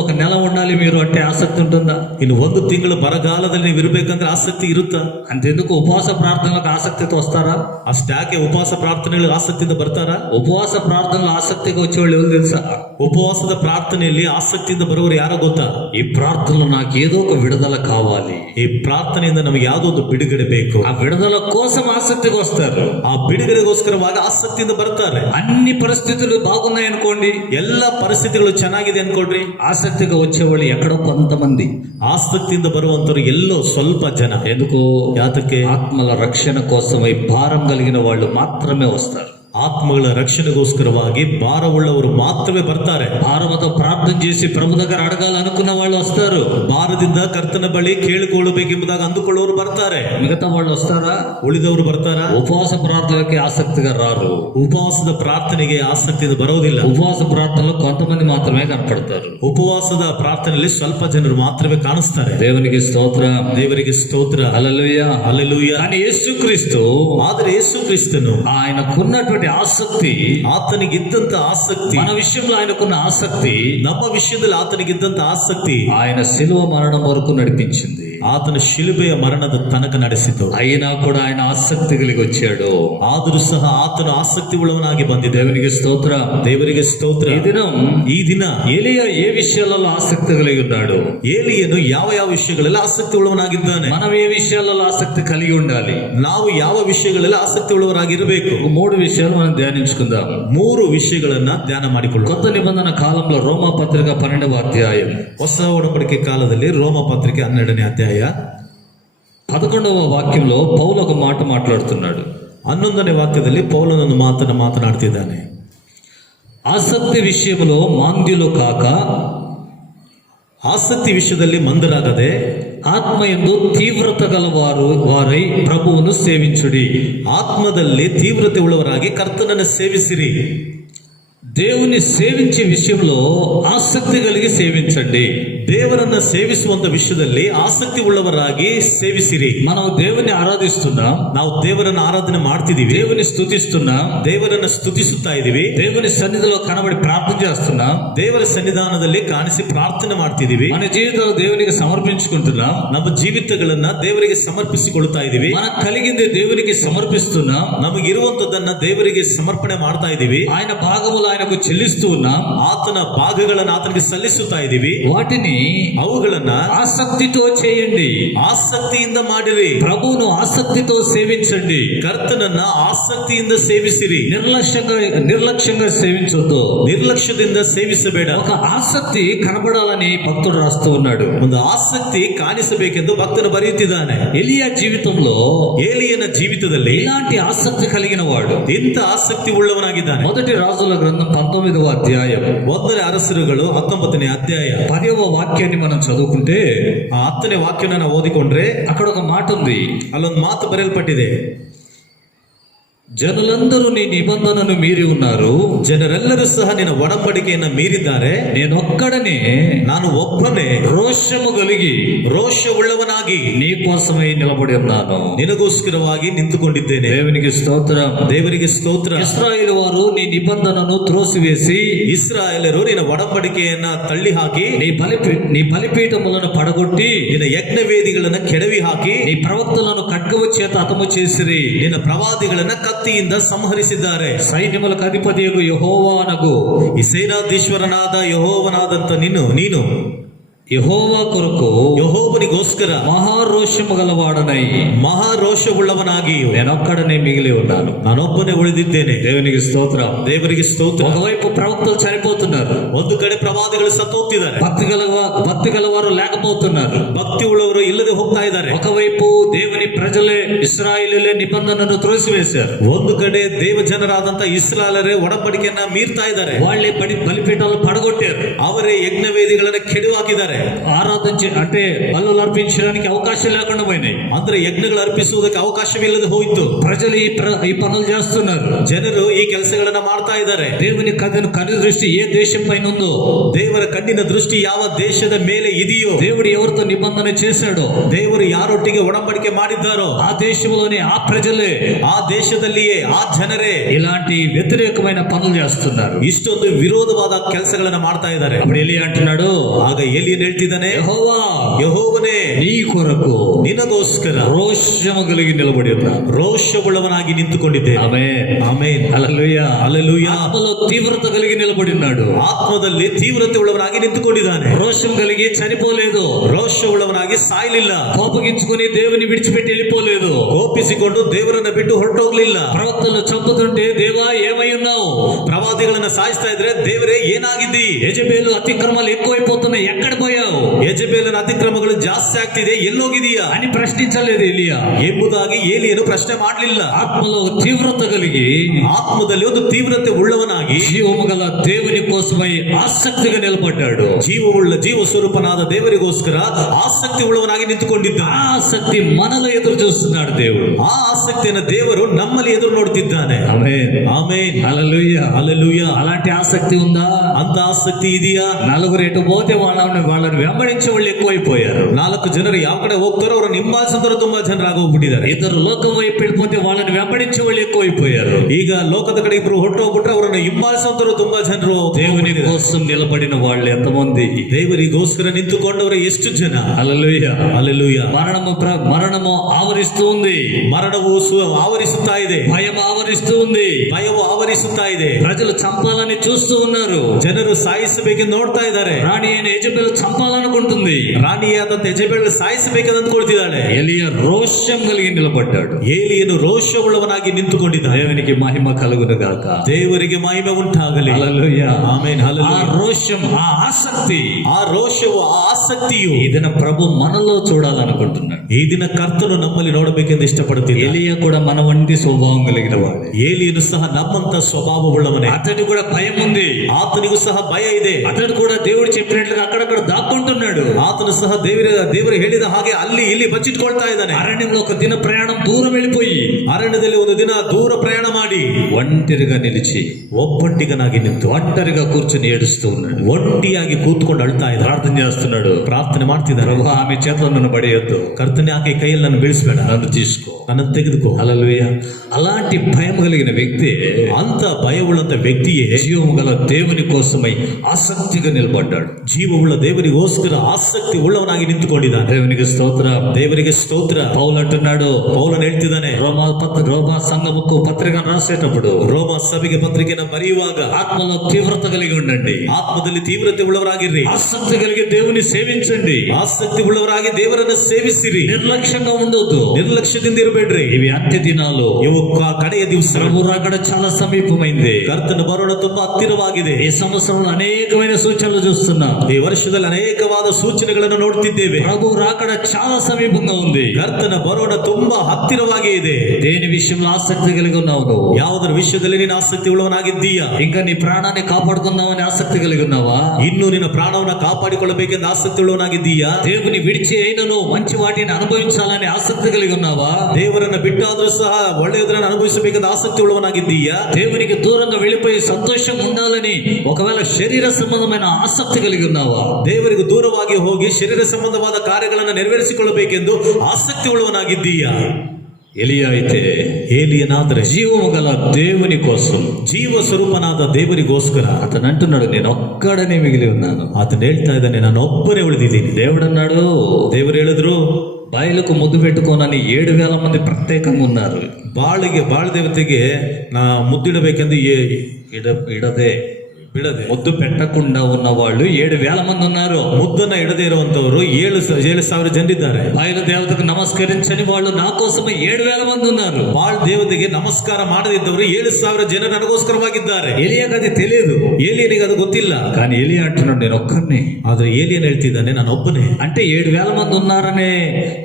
ఒక నెల ఉండాలి మీరు అంటే ఆసక్తి ఉంటుందా? ಇನ್ನು 1 ತಿಂಗಳು ಬರಗಾಲದಲ್ಲಿ ನೀವು ಇರಬೇಕಂದ್ರೆ ಆಸಕ್ತಿ ಇರುತ್ತಾ? అంతెందుకు ఉపవాస ప్రార్థనలకు ఆసక్తితో వస్తారా? ಅಷ್ಟಾಕೆ ಉಪವಾಸ ಪ್ರಾರ್ಥನೆಗಳಿಗೆ ಆಸಕ್ತಿಯಿಂದ ಬರ್ತಾರಾ? ఉపవాస ప్రార్థనలు ఆసక్తిగా వచ్చేవాళ్ళు ఎవరు తెలుసా? ಉಪವಾಸದ ಪ್ರಾರ್ಥನೆಯಲ್ಲಿ ಆಸಕ್ತಿಯಿಂದ ಬರುವವರು ಯಾರೋ ಗೊತ್ತಾ? ఈ ప్రార్థనలో నాకు ఏదో ఒక విడుదల కావాలి, ಈ ಪ್ರಾರ್ಥನೆಯಿಂದ ನಮಗೆ ಯಾವುದೋ ಒಂದು ಬಿಡುಗಡೆ ಬೇಕು, ఆ విడుదల కోసం ఆసక్తిగా వస్తారు. ಆ ಬಿಡುಗಡೆಗೋಸ್ಕರವಾಗಿ ಆಸಕ್ತಿಯಿಂದ ಬರ್ತಾರೆ. అన్ని పరిస్థితులు బాగున్నాయి అనుకోండి, ಎಲ್ಲ ಪರಿಸ್ಥಿತಿಗಳು ಚೆನ್ನಾಗಿದೆ ಅನ್ಕೊಡ್ರಿ, ఆసక్తిగా వచ్చేవాళ్ళు ఎక్కడో కొంతమంది. ಆಸಕ್ತಿಯಿಂದ ಬರುವಂತರು ಎಲ್ಲೋ ಸ್ವಲ್ಪ ಜನ. ఎందుకు? ಯಾತಕ್ಕೆ? ఆత్మల రక్షణ కోసమై భారం కలిగిన వాళ్ళు మాత్రమే వస్తారు. ಆತ್ಮಗಳ ರಕ್ಷಣೆಗೋಸ್ಕರವಾಗಿ ಭಾರವುಳ್ಳವರು ಮಾತ್ರವೇ ಬರ್ತಾರೆ. భారముతో ప్రార్థన చేసి ప్రభు దగ్గర అడగాలనుకున్న వాళ్ళు వస్తారు. ಭಾರದಿಂದ ಕರ್ತನ ಬಳಿ ಕೇಳಿಕೊಳ್ಳಬೇಕೆಂಬುದಾಗಿ ಅಂದುಕೊಳ್ಳೋರು ಬರ್ತಾರೆ. మిగతా వాళ్ళు వస్తారా? ಉಳಿದವರು ಬರ್ತಾರಾ? ఉపవాస ప్రార్థనలకి ఆసక్తిగా రారు. ಉಪವಾಸದ ಪ್ರಾರ್ಥನೆಗೆ ಆಸಕ್ತಿಯಿಂದ ಬರೋದಿಲ್ಲ. ఉపవాస ప్రార్థనలో కొంతమంది మాత్రమే కనపడతారు. ಉಪವಾಸದ ಪ್ರಾರ್ಥನೆಯಲ್ಲಿ ಸ್ವಲ್ಪ ಜನರು ಮಾತ್ರವೇ ಕಾಣಿಸ್ತಾರೆ. దేవునికి స్తోత్రం. ದೇವರಿಗೆ ಸ್ತೋತ್ರ. హల్లెలూయా. ಹಲ್ಲೆಲೂಯಾ. కానీ యేసుక్రీస్తు ಆದರೆ ಯೇಸು ಕ್ರಿಸ್ತನು ఆయనకున్నటువంటి ఆసక్తి, ಆತನಿಗಿದ್ದಂತ ಆಸಕ್ತಿ, మన విషయంలో ఆయనకున్న ఆసక్తి ನಮ್ಮ ವಿಷಯದಲ್ಲಿ ಆತನಿಗಿದ್ದಂತ ಆಸಕ್ತಿ ఆయన శిలువ మరణం వరకు నడిపించింది. ಆತನ ಶಿಲುಬೆಯ ಮರಣದ ತನಕ ನಡೆಸಿತು. అయినా కూడా ఆయన ఆసక్తి కలిగి వచ్చాడు. ಆದರೂ ಸಹ ಆತನು ಆಸಕ್ತಿ ಉಳ್ಳವನಾಗಿ ಬಂದಿದೆ. దేవునికి స్తోత్ర. ದೇವರಿಗೆ ಸ್ತೋತ್ರ. ఈ దినం ಈ ದಿನ ఏలియా ఏ విషయాలలో ఆసక్తి కలిగి ఉన్నాడు? ಏಲಿಯನು ಯಾವ ಯಾವ ವಿಷಯಗಳಲ್ಲಿ ಆಸಕ್ತಿ ಉಳ್ಳವನಾಗಿದ್ದಾನೆ? మనం ఏ విషయాలలో ఆసక్తి కలిగి ఉండాలి? ನಾವು ಯಾವ ವಿಷಯಗಳಲ್ಲಿ ಆಸಕ್ತಿ ಉಳ್ಳವರಾಗಿರಬೇಕು? మూడు విషయాలు మనం ధ్యానించుకుందాం. 3 ವಿಷಯಗಳನ್ನ ಧ್ಯಾನ ಮಾಡಿಕೊಳ್ಳೋಣ. కొత్త నిబంధన కాలంలో రోమా పత్రిక 12వ అధ్యాయం, ಹೊಸ ಒಡಂಬಡಿಕೆ ಕಾಲದಲ್ಲಿ ರೋಮ ಪತ್ರಿಕೆ 12ನೇ ಅಧ್ಯಾಯ 11వ వాక్యంలో పౌలు ఒక మాట మాట్లాడుతున్నాడు. 11ನೇ ವಾಕ್ಯದಲ್ಲಿ ಪೌಲನನ್ನು ಮಾತನಾಡ್ತಿದ್ದಾನೆ. ఆసక్తి విషయంలో మాంద్యులు కాక, ಆಸಕ್ತಿ ವಿಷಯದಲ್ಲಿ ಮಂದರಾಗದೆ, ఆత్మయందు తీవ్రత గల వారై ప్రభువును సేవించుడి. ಆತ್ಮದಲ್ಲಿ ತೀವ್ರತೆ ಉಳ್ಳವರಾಗಿ ಕರ್ತನನ್ನು ಸೇವಿಸಿರಿ. దేవుని సేవించే విషయంలో ఆసక్తి కలిగి సేవించండి. ದೇವರನ್ನ ಸೇವಿಸುವಂತ ವಿಷಯದಲ್ಲಿ ಆಸಕ್ತಿ ಉಳ್ಳವರಾಗಿ ಸೇವಿಸಿರಿ. మనం దేవుని ఆరాధిస్తున్నాం, ನಾವು ದೇವರನ್ನ ಆರಾಧನೆ ಮಾಡ್ತಿದೀವಿ, దేవుని స్తుతిస్తున్నాం, ದೇವರನ್ನ ಸ್ತುತಿಸುತ್ತಾ ಇದೀವಿ, దేవుని సన్నిధిలో కనబడి ప్రార్థన చేస్తున్నాం, ದೇವರ ಸನ್ನಿಧಾನದಲ್ಲಿ ಕಾಣಿಸಿ ಪ್ರಾರ್ಥನೆ ಮಾಡ್ತಿದೀವಿ, మన జీవితాలు దేవునికి సమర్పించుకుంటున్నాం, ನಮ್ಮ ಜೀವಿತಗಳನ್ನ ದೇವರಿಗೆ ಸಮರ್ಪಿಸಿಕೊಳ್ತಾ ಇದೀವಿ, మనకు కలిగింది దేవునికి సమర్పిస్తున్నాం, ನಮಗಿರುವಂತದನ್ನ ದೇವರಿಗೆ ಸಮರ್ಪಣೆ ಮಾಡ್ತಾ ಇದೀವಿ, ఆయన భాగములు ఆయనకు చెల్లిస్తూ ఉన్నాం, ಆತನ ಭಾಗಗಳನ್ನ ಆತನಿಗೆ ಸಲ್ಲಿಸುತ್ತಾ ಇದೀವಿ. వాటిని ಅವುಗಳನ್ನ ఆసక్తితో చేయండి. ಆಸಕ್ತಿಯಿಂದ ಮಾಡಿರಿ. ప్రభువును ఆసక్తితో సేవించండి. ಕರ್ತನನ್ನ ಆಸಕ್ತಿಯಿಂದ ಸೇವಿಸಿರಿ. నిర్లక్ష్యంగా సేవించొద్దు. ನಿರ್ಲಕ್ಷ್ಯದಿಂದ ಸೇವಿಸಬೇಡ. ఒక ఆసక్తి కనబడాలని భక్తుడు రాస్తూ ఉన్నాడు. ಒಂದು ಆಸಕ್ತಿ ಕಾಣಿಸಬೇಕೆಂದು ಭಕ್ತನು ಬರೆಯುತ್ತಿದ್ದಾನೆ. ఎలియా జీవితంలో ಏಲಿಯನ ಜೀವಿತದಲ್ಲಿ ఇలాంటి ఆసక్తి కలిగిన వాడు. ಇಂಥ ಆಸಕ್ತಿ ಉಳ್ಳವನಾಗಿದ್ದಾನೆ. మొదటి రాజుల గ్రంథం 19వ అధ్యాయం 1ನೇ ಅರಸರುಗಳು 19ನೇ ಅಧ್ಯಾಯ 10వ వాక్యాన్ని మనం చదువుకుంటే, ಆ 10ನೇ ವಾಕ್ಯನ ನಾವು ಓದಿಕೊಂಡ್ರೆ అక్కడ ఒక మాట ఉంది. ಅಲ್ಲೊಂದು ಮಾತು ಬರೆಯಲ್ಪಟ್ಟಿದೆ. జనులందరూ నీ నిబంధనను మీరి ఉన్నారు, ಜನರೆಲ್ಲರೂ ಸಹ ನಿನ್ನ ಒಡಂಬಡಿಕೆಯನ್ನ ಮೀರಿದ್ದಾರೆ, నేనొక్కడనే ನಾನು ಒಬ್ಬನೇ రోషము కలిగి ರೋಷವುಳ್ಳವನಾಗಿ నీ కోసమై నిలబడి ఉన్నాను. ನಿನಗೋಸ್ಕರವಾಗಿ ನಿಂತುಕೊಂಡಿದ್ದೇನೆ. దేవునికి స్తోత్రం. ದೇವರಿಗೆ ಸ್ತೋತ್ರ. ఇశ్రాయేలు వారు నీ నిబంధనను త్రోసివేసి ಇಸ್ರಾಯೇಲರು ನಿನ್ನ ಒಡಂಬಡಿಕೆಯನ್ನ ತಳ್ಳಿ ಹಾಕಿ, నీ బలిపీఠములను పడగొట్టి, ನಿನ್ನ ಯಜ್ಞವೇದಿಗಳನ್ನ ಕೆಡವಿ ಹಾಕಿ, నీ ప్రవక్తలను ఖడ్గము చేత హతము చేసిరి. ನಿನ್ನ ಪ್ರವಾದಿಗಳನ್ನ ಕತ್ತಿಯಿಂದ ಸಂಹರಿಸಿದ್ದಾರೆ. సైన్యములకు అధిపతియగు యెహోవానగు ಈ ಸೇನಾಧೀಶ್ವರನಾದ ಯೆಹೋವನಾದಂತ ನೀನು యెహోవా కొరకు ಯೆಹೋವನಿಗೋಸ್ಕರ మహారోషము గలవాడనై ಮಹಾರೋಷವುಳ್ಳವನಾಗಿ నేనొక్కడనే మిగిలి ఉన్నాను. ನಾನೊಬ್ಬನೇ ಉಳಿದಿದ್ದೇನೆ. దేవునికి స్తోత్రం. ದೇವರಿಗೆ ಸ್ತೋತ್ರ. ఒకవైపు ప్రవక్తలు చనిపోతున్నారు, ಒಂದು ಕಡೆ ಪ್ರವಾದಿಗಳು ಸತ್ತೋಗ್ತಿದ್ದಾರೆ, భక్తి గలవారు లేకపోతున్నారు, ಭಕ್ತಿ ಉಳ್ಳವರು ಇಲ್ಲದೆ ಹೋಗ್ತಾ ಇದ್ದಾರೆ. ఒకవైపు దేవుని ప్రజలే ఇశ్రాయేలులే నిబంధనను త్రోసివేశారు, ಒಂದು ಕಡೆ ದೇವ ಜನರಾದಂತ ಇಸ್ರಾಯೇಲರೇ ಒಡಂಬಡಿಕೆಯನ್ನ ಮೀರ್ತಾ ಇದ್ದಾರೆ, వాళ్ళే బలిపీఠాలు పడగొట్టారు, ಅವರೇ ಯಜ್ಞವೇದಿಗಳನ್ನ ಕೆಡವಿ ಹಾಕಿದ್ದಾರೆ. ఆరాధించి అంటే బలులు అర్పించడానికి అవకాశం లేకుండా పోయినాయి. ಅಂದ್ರೆ ಯಜ್ಞಗಳು ಅರ್ಪಿಸುವುದಕ್ಕೆ ಅವಕಾಶವಿಲ್ಲದೆ ಹೋಯಿತು. ప్రజలు ఈ పనులు చేస్తున్నారు, ಜನರು ಈ ಕೆಲಸಗಳನ್ನ ಮಾಡ್ತಾ ಇದ್ದಾರೆ. దేవుని కను దృష్టి ఏ దేశం పైన ఉందో, ದೇವರ ಕಣ್ಣಿನ ದೃಷ್ಟಿ ಯಾವ ದೇಶದ ಮೇಲೆ ಇದೆಯೋ, దేవుడు ఎవరితో నిబంధన చేశాడో, ದೇವರು ಯಾರೊಟ್ಟಿಗೆ ಒಡಂಬಡಿಕೆ ಮಾಡಿದ್ದಾರೋ ఆ దేశంలోని ఆ ప్రజలే, ಆ ದೇಶದಲ್ಲಿಯೇ ಆ ಜನರೇ ఇలాంటి వ్యతిరేకమైన పనులు చేస్తున్నారు. ಇಷ್ಟೊಂದು ವಿರೋಧವಾದ ಕೆಲಸಗಳನ್ನ ಮಾಡ್ತಾ ಇದ್ದಾರೆ. అప్పుడు ఎలియా అంటున్నాడు, ಆಗ ಎಲಿಯನು ಹೇಳ್ತಿದ್ದಾನೆ, యెహోవా ಯೆಹೋವನೇ నీ కొరకు ನಿನಗೋಸ್ಕರ రోషము కలిగి నిలబడి ఉన్నాను. ರೋಷವುಳ್ಳವನಾಗಿ ನಿಂತುಕೊಂಡಿದ್ದೇನೆ. ఆమేన్. ಆಮೆನ್. హల్లెలూయా. ಹಲ್ಲೆಲೂಯಾ. ఆత్మలో తీవ్రత కలిగి నిలబడి ఉన్నాడు. ಆತ್ಮದಲ್ಲಿ ತೀವ್ರತೆ ಉಳ್ಳವನಾಗಿ నింతుಕೊಂಡಿದ್ದಾನೆ. రోషం కలిగి చనిపోలేదు, ರೋಷವುಳ್ಳವನಾಗಿ ಸಾಯಲಿಲ್ಲ, కోపగించుకొని దేవుని విడిచిపెట్టి వెళ్ళిపోలేదు. వెళ్ళిపోలేదు. ಕೋಪಿಸಿಕೊಂಡು ದೇವರನ್ನ ಬಿಟ್ಟು ಹೊರಟೋಗ್ಲಿಲ್ಲ. ప్రవక్తలు చంపుతుంటే దేవా ఏమై ఉన్నావు? ಪ್ರವಾದಿಗಳನ್ನ ಸಾಯಿಸ್ತಾ ಇದ್ರೆ ದೇವರೇ ಏನಾಗಿದ್ದಿ? యెజబెలు అతిక్రమాలు ఎక్కువైపోతున్నాయి, ఎక్కడ పోయావు? ಯೆಜೆಬೇಲನ ಅತಿಕ್ರಮಗಳು ಜಾಸ್ತಿ ಆಗ್ತಿದೆ, ಎಲ್ಲೋಗಿದೀಯಾ అని ప్రశ్నించలేదు ఎలియా. ಎಂಬುದಾಗಿ ಏಲಿಯನು ಪ್ರಶ್ನೆ ಮಾಡಲಿಲ್ಲ. ఆత్మలో తీవ్రత కలిగి ಆತ್ಮದಲ್ಲಿ ಒಂದು ತೀವ್ರತೆ ಉಳ್ಳವನಾಗಿ జీవము గల దేవుని కోసమై ఆసక్తిగా నిలబడ్డాడు. ಜೀವವುಳ್ಳ ಜೀವ ಸ್ವರೂಪನಾದ ದೇವರಿಗೋಸ್ಕರ ಆಸಕ್ತಿ ಉಳ್ಳವನಾಗಿ ನಿಂತುಕೊಂಡಿದ್ದಾನೆ. ఆ ఆసక్తి మనలో ఎదురు చూస్తున్నాడు దేవుడు. ಆ ಆಸಕ್ತಿಯನ್ನು ದೇವರು ನಮ್ಮಲ್ಲಿ ಎದುರು ನೋಡ್ತಿದ್ದಾನೆ. ఆమేన్ ಆಮೇನ್, హల్లెలూయా. ಹಲ್ಲೆಲೂಯಾ. అలాంటి ఆసక్తి ఉందా? ಅಂತ ಆಸಕ್ತಿ ಇದೆಯಾ? నలుగురు ఎటు పోతే వాళ్ళని వెంబడించే వాళ్ళు ఎక్కువైపోయారు. 4 ಜನರು ಯಾವ ಕಡೆ ಹೋಗ್ತಾರೋ ಅವರನ್ನು ಹಿಂಬಾಲಿಸಿದವರು ತುಂಬಾ ಜನರಾಗಿ ಹೋಗ್ಬಿಟ್ಟಿದ್ದಾರೆ. ఇద్దరు లోకం వైపు వెళ్ళిపోతే వాళ్ళని వెంబడించే వాళ్ళు ఎక్కువైపోయారు. ಈಗ ಲೋಕದ ಕಡೆ ಇಬ್ರು ಹೊರಟು ಹೋಗ್ಬಿಟ್ರೆ ಅವರನ್ನು ಹಿಂಬಾಲಿಸುವಂತರು ತುಂಬಾ ಜನರು. దేవుని కోసం నిలబడిన వాళ్ళు ఎంతమంది? ದೇವರಿಗೋಸ್ಕರ ನಿಂತುಕೊಂಡವರು ಎಷ್ಟು ಜನ? హల్లెలూయా. ಹಲ್ಲೆಲೂಯಾ. మరణము ఆవరిస్తూ ఉంది, ಮರಣವು ಆವರಿಸುತ್ತಾ ಇದೆ, భయం ఆవరిస్తూ ఉంది, ಭಯವು ಆವರಿಸುತ್ತಾ ಇದೆ. ప్రజలు చంపాలని చూస్తూ ఉన్నారు. ಜನರು ಸಾಯಿಸಬೇಕೆಂದು ನೋಡ್ತಾ ಇದ್ದಾರೆ. రాణి అయిన యెజబెలు చంపాలనుకుంటుంది. ರಾಣಿಯಾದಂತ ಯೆಜೆಬೇಲ್ ಸಾಯಿಸಬೇಕೆಂದು ಅಂದ್ಕೊಳ್ತಿದ್ದಾಳೆ. ఎలియా రోషం కలిగి నిలబడ్డాడు. ಏಲಿಯನು ರೋಷವುಳ್ಳವನಾಗಿ ನಿಂತುಕೊಂಡಿದ್ದಾನೆ. దేవునికి మహిమ కలుగును గాక. ದೇವರಿಗೆ ಮಹಿಮೆ ಉಂಟಾಗಲಿ. హల్లెలూయా. ಆಮೆನ್, ఆ ಹಲ್ಲೆಲೂಯಾ. రోషం, ఆ ఆసక్తి ಆ ರೋಷವು, ಆ ಆಸಕ್ತಿಯು ఈ దిన ప్రభు మనలో చూడాలనుకుంటున్నాడు. ಈ ದಿನ ಕರ್ತನು ನಮ್ಮಲ್ಲಿ ನೋಡಬೇಕೆಂದು ಇಷ್ಟಪಡುತ್ತಿದ್ದಾನೆ. ఎలియా కూడా మన వంటి స్వభావం కలిగిన వాడు. ಏಲಿಯನು ಸಹ ನಮ್ಮಂತ ಸ್ವಭಾವವುಳ್ಳವನೇ. అతడు కూడా భయం ఉంది, ಆತನಿಗೂ ಸಹ ಭಯ ಇದೆ. అతడు కూడా దేవుడు చెప్పినట్లుగా అక్కడక్కడ దాక్కుంటున్నాడు. ಆತನು ಸಹ ದೇವರು ಹೇಳಿದ ಹಾಗೆ ಅಲ್ಲಿ ಇಲ್ಲಿ ಬಚ್ಚಿಟ್ಕೊಳ್ತಾ ಇದ್ದಾನೆ. అరణ్యంలో ఒక దిన ప్రయాణం దూరం వెళ్ళిపోయి ಅರಣ್ಯದಲ್ಲಿ ಒಂದು ದಿನ ದೂರ ಪ್ರಯಾಣ ಮಾಡಿ ఒంటరిగా నిలిచి ಒಬ್ಬಂಟಿಗನಾಗಿ ನಿಂತು ఒంటరిగా కూర్చొని ఏడుస్తూ ఉన్నాడు. ಒಂಟಿಯಾಗಿ ಕೂತ್ಕೊಂಡು ಅಳ್ತಾ ಇದ್ದ. ప్రార్థన చేస్తున్నాడు. ಪ್ರಾರ್ಥನೆ ಮಾಡ್ತಿದ್ದಾನೆ. ప్రభు ఆమె చేతిలో నన్ను పడేయొద్దు, ಕರ್ತನೆ ಆಕೆ ಕೈಯಲ್ಲಿ ನನ್ನ ಬೀಳಿಸ್ಬೇಡ, నన్ను తీసుకో, ನನ್ನನ್ನು ತೆಗೆದುಕೋ. హల్లెలూయా. అలాంటి భయం కలిగిన వ్యక్తి ಅಂತ ಭಯವುಳ್ಳಂತ ವ್ಯಕ್ತಿಯೇ జీవము గల దేవుని కోసమై ఆసక్తిగా నిలబడ్డాడు. ಜೀವವುಳ್ಳ ದೇವರಿಗೋಸ್ಕರ ಆಸಕ್ತಿ ಉಳ್ಳವನಾಗಿ ನಿಂತುಕೊಂಡಿದ್ದಾನೆ. దేవునికి స్తోత్రం. ದೇವರಿಗೆ ಸ್ತೋತ್ರ. పౌలు అంటున్నాడు, ಪೌಲನು ಹೇಳ್ತಿದ್ದಾನೆ, రోమా సంఘముకు పత్రిక రాసేటప్పుడు ರೋಮ ಸಭೆಗೆ ಪತ್ರಿಕೆಯನ್ನು ಬರೆಯುವಾಗ ఆత్మలో తీవ్రత కలిగి ఉండండి, ಆತ್ಮದಲ್ಲಿ ತೀವ್ರತೆ ಉಳ್ಳವರಾಗಿರ್ರಿ, ఆసక్తి కలిగి దేవుని సేవించండి, ಆಸಕ್ತಿ ಉಳ್ಳವರಾಗಿ ದೇವರನ್ನು ಸೇವಿಸಿರಿ, నిర్లక్ష్యంగా ఉండొద్దు. ನಿರ್ಲಕ್ಷ್ಯದಿಂದ ಇರಬೇಡ್ರಿ. ఇవి అంత్య దినాలు. ಇವು ಕಡೆಯ ದಿವಸ. ప్రభు రాకడ చాలా సమీపమైంది. ಕರ್ತನ ಬರೋಣ ತುಂಬಾ ಹತ್ತಿರವಾಗಿದೆ. ఈ సంవత్సరంలో అనేకమైన సూచనలు చూస్తున్నాం. ಈ ವರ್ಷದಲ್ಲಿ ಅನೇಕವಾದ ಸೂಚನೆಗಳನ್ನು ನೋಡ್ತಿದ್ದೇವೆ. ప్రభు రాకడ చాలా సమీపంగా ఉంది. ಕರ್ತನ ಬರೋಣ ತುಂಬಾ ಹತ್ತಿರವಾಗಿ ಇದೆ. దేని విషయంలో ఆసక్తి కలిగి ఉన్నావు నువ్వు? ಯಾವುದರ ವಿಷಯದಲ್ಲಿ ನೀನು ಆಸಕ್ತಿ ಉಳ್ಳವನಾಗಿದ್ದೀಯಾ? ఇంకా నీ ప్రాణాన్ని కాపాడుకుందామని ఆసక్తి కలిగి ఉన్నావా? ಇನ್ನು ನಿನ್ನ ಪ್ರಾಣವನ್ನು ಕಾಪಾಡಿಕೊಳ್ಳಬೇಕೆಂದು ಆಸಕ್ತಿ ಉಳ್ಳವನಾಗಿದ್ದೀಯಾ? దేవుని విడిచి అయినను మంచి వాటిని అనుభవించాలని ఆసక్తి కలిగి ఉన్నావా? ದೇವರನ್ನ ಬಿಟ್ಟಾದ್ರೂ ಸಹ ಒಳ್ಳೆಯದನ್ನು ಅನುಭವಿಸಬೇಕೆಂದು ಆಸಕ್ತಿ ಉಳ್ಳವನಾಗಿದ್ದೀಯಾ? దేవునికి దూరంగా వెళ్ళిపోయి సంతోషం ఉండాలని ఒకవేళ శరీర సంబంధమైన ఆసక్తి కలిగి ఉన్నావా? ದೇವರಿಗೆ ದೂರವಾಗಿ ಹೋಗಿ ಶರೀರ ಸಂಬಂಧವಾದ ಕಾರ್ಯಗಳನ್ನು ನೆರವೇರಿಸಿಕೊಳ್ಳಬೇಕೆಂದು ಆಸಕ್ತಿ ಉಳ್ಳವನಾಗಿದ್ದೀಯಾ? ఎలియా అయితే ಏಲಿಯನಾದ್ರೆ జీవము గల దేవుని కోసం, ಜೀವ ಸ್ವರೂಪನಾದ ದೇವರಿಗೋಸ್ಕರ అతను అంటున్నాడు, నేను ఒక్కడనే మిగిలి ఉన్నాను. ಆತನು ಹೇಳ್ತಾ ಇದ್ದಾನೆ, ನಾನು ಒಬ್ಬನೇ ಉಳಿದಿದ್ದೀನಿ. దేవుడు అన్నాడు, ದೇವರು ಹೇಳಿದ್ರು, బయలుకు ముద్దు పెట్టుకోనని 7,000 మంది ప్రత్యేకంగా ఉన్నారు. ಬಾಳ ದೇವತೆಗೆ ನಾ ಮುದ್ದಿಡಬೇಕೆಂದು ఇడదే ಬಿಡದೆ ముద్దు పెట్టకుండా ఉన్న వాళ్ళు 7,000 మంది ఉన్నారు. ಮುದ್ದನ್ನ ಇಡದೇ ಇರುವಂತವರು 7,000 ಜನರಿದ್ದಾರೆ. బయలు దేవతకు నమస్కరించని వాళ్ళు నా కోసమే 7,000 మంది ఉన్నారు. ಬಾಳ್ ದೇವತೆಗೆ ನಮಸ್ಕಾರ ಮಾಡದಿದ್ದವರು 7,000 ಜನ ನನಗೋಸ್ಕರವಾಗಿದ್ದಾರೆ. ఎలియాకు అది తెలియదు, ಏಲಿಯನಿಗೆ ಅದು ಗೊತ್ತಿಲ್ಲ. కానీ ఎలియా అంటున్నాడు, నేను ఒక్కడిని. ಆದ್ರೆ ಏಲಿಯನ್ ಹೇಳ್ತಿದ್ದಾನೆ, ನಾನು ಒಬ್ಬನೇ. అంటే 7,000 మంది ఉన్నారనే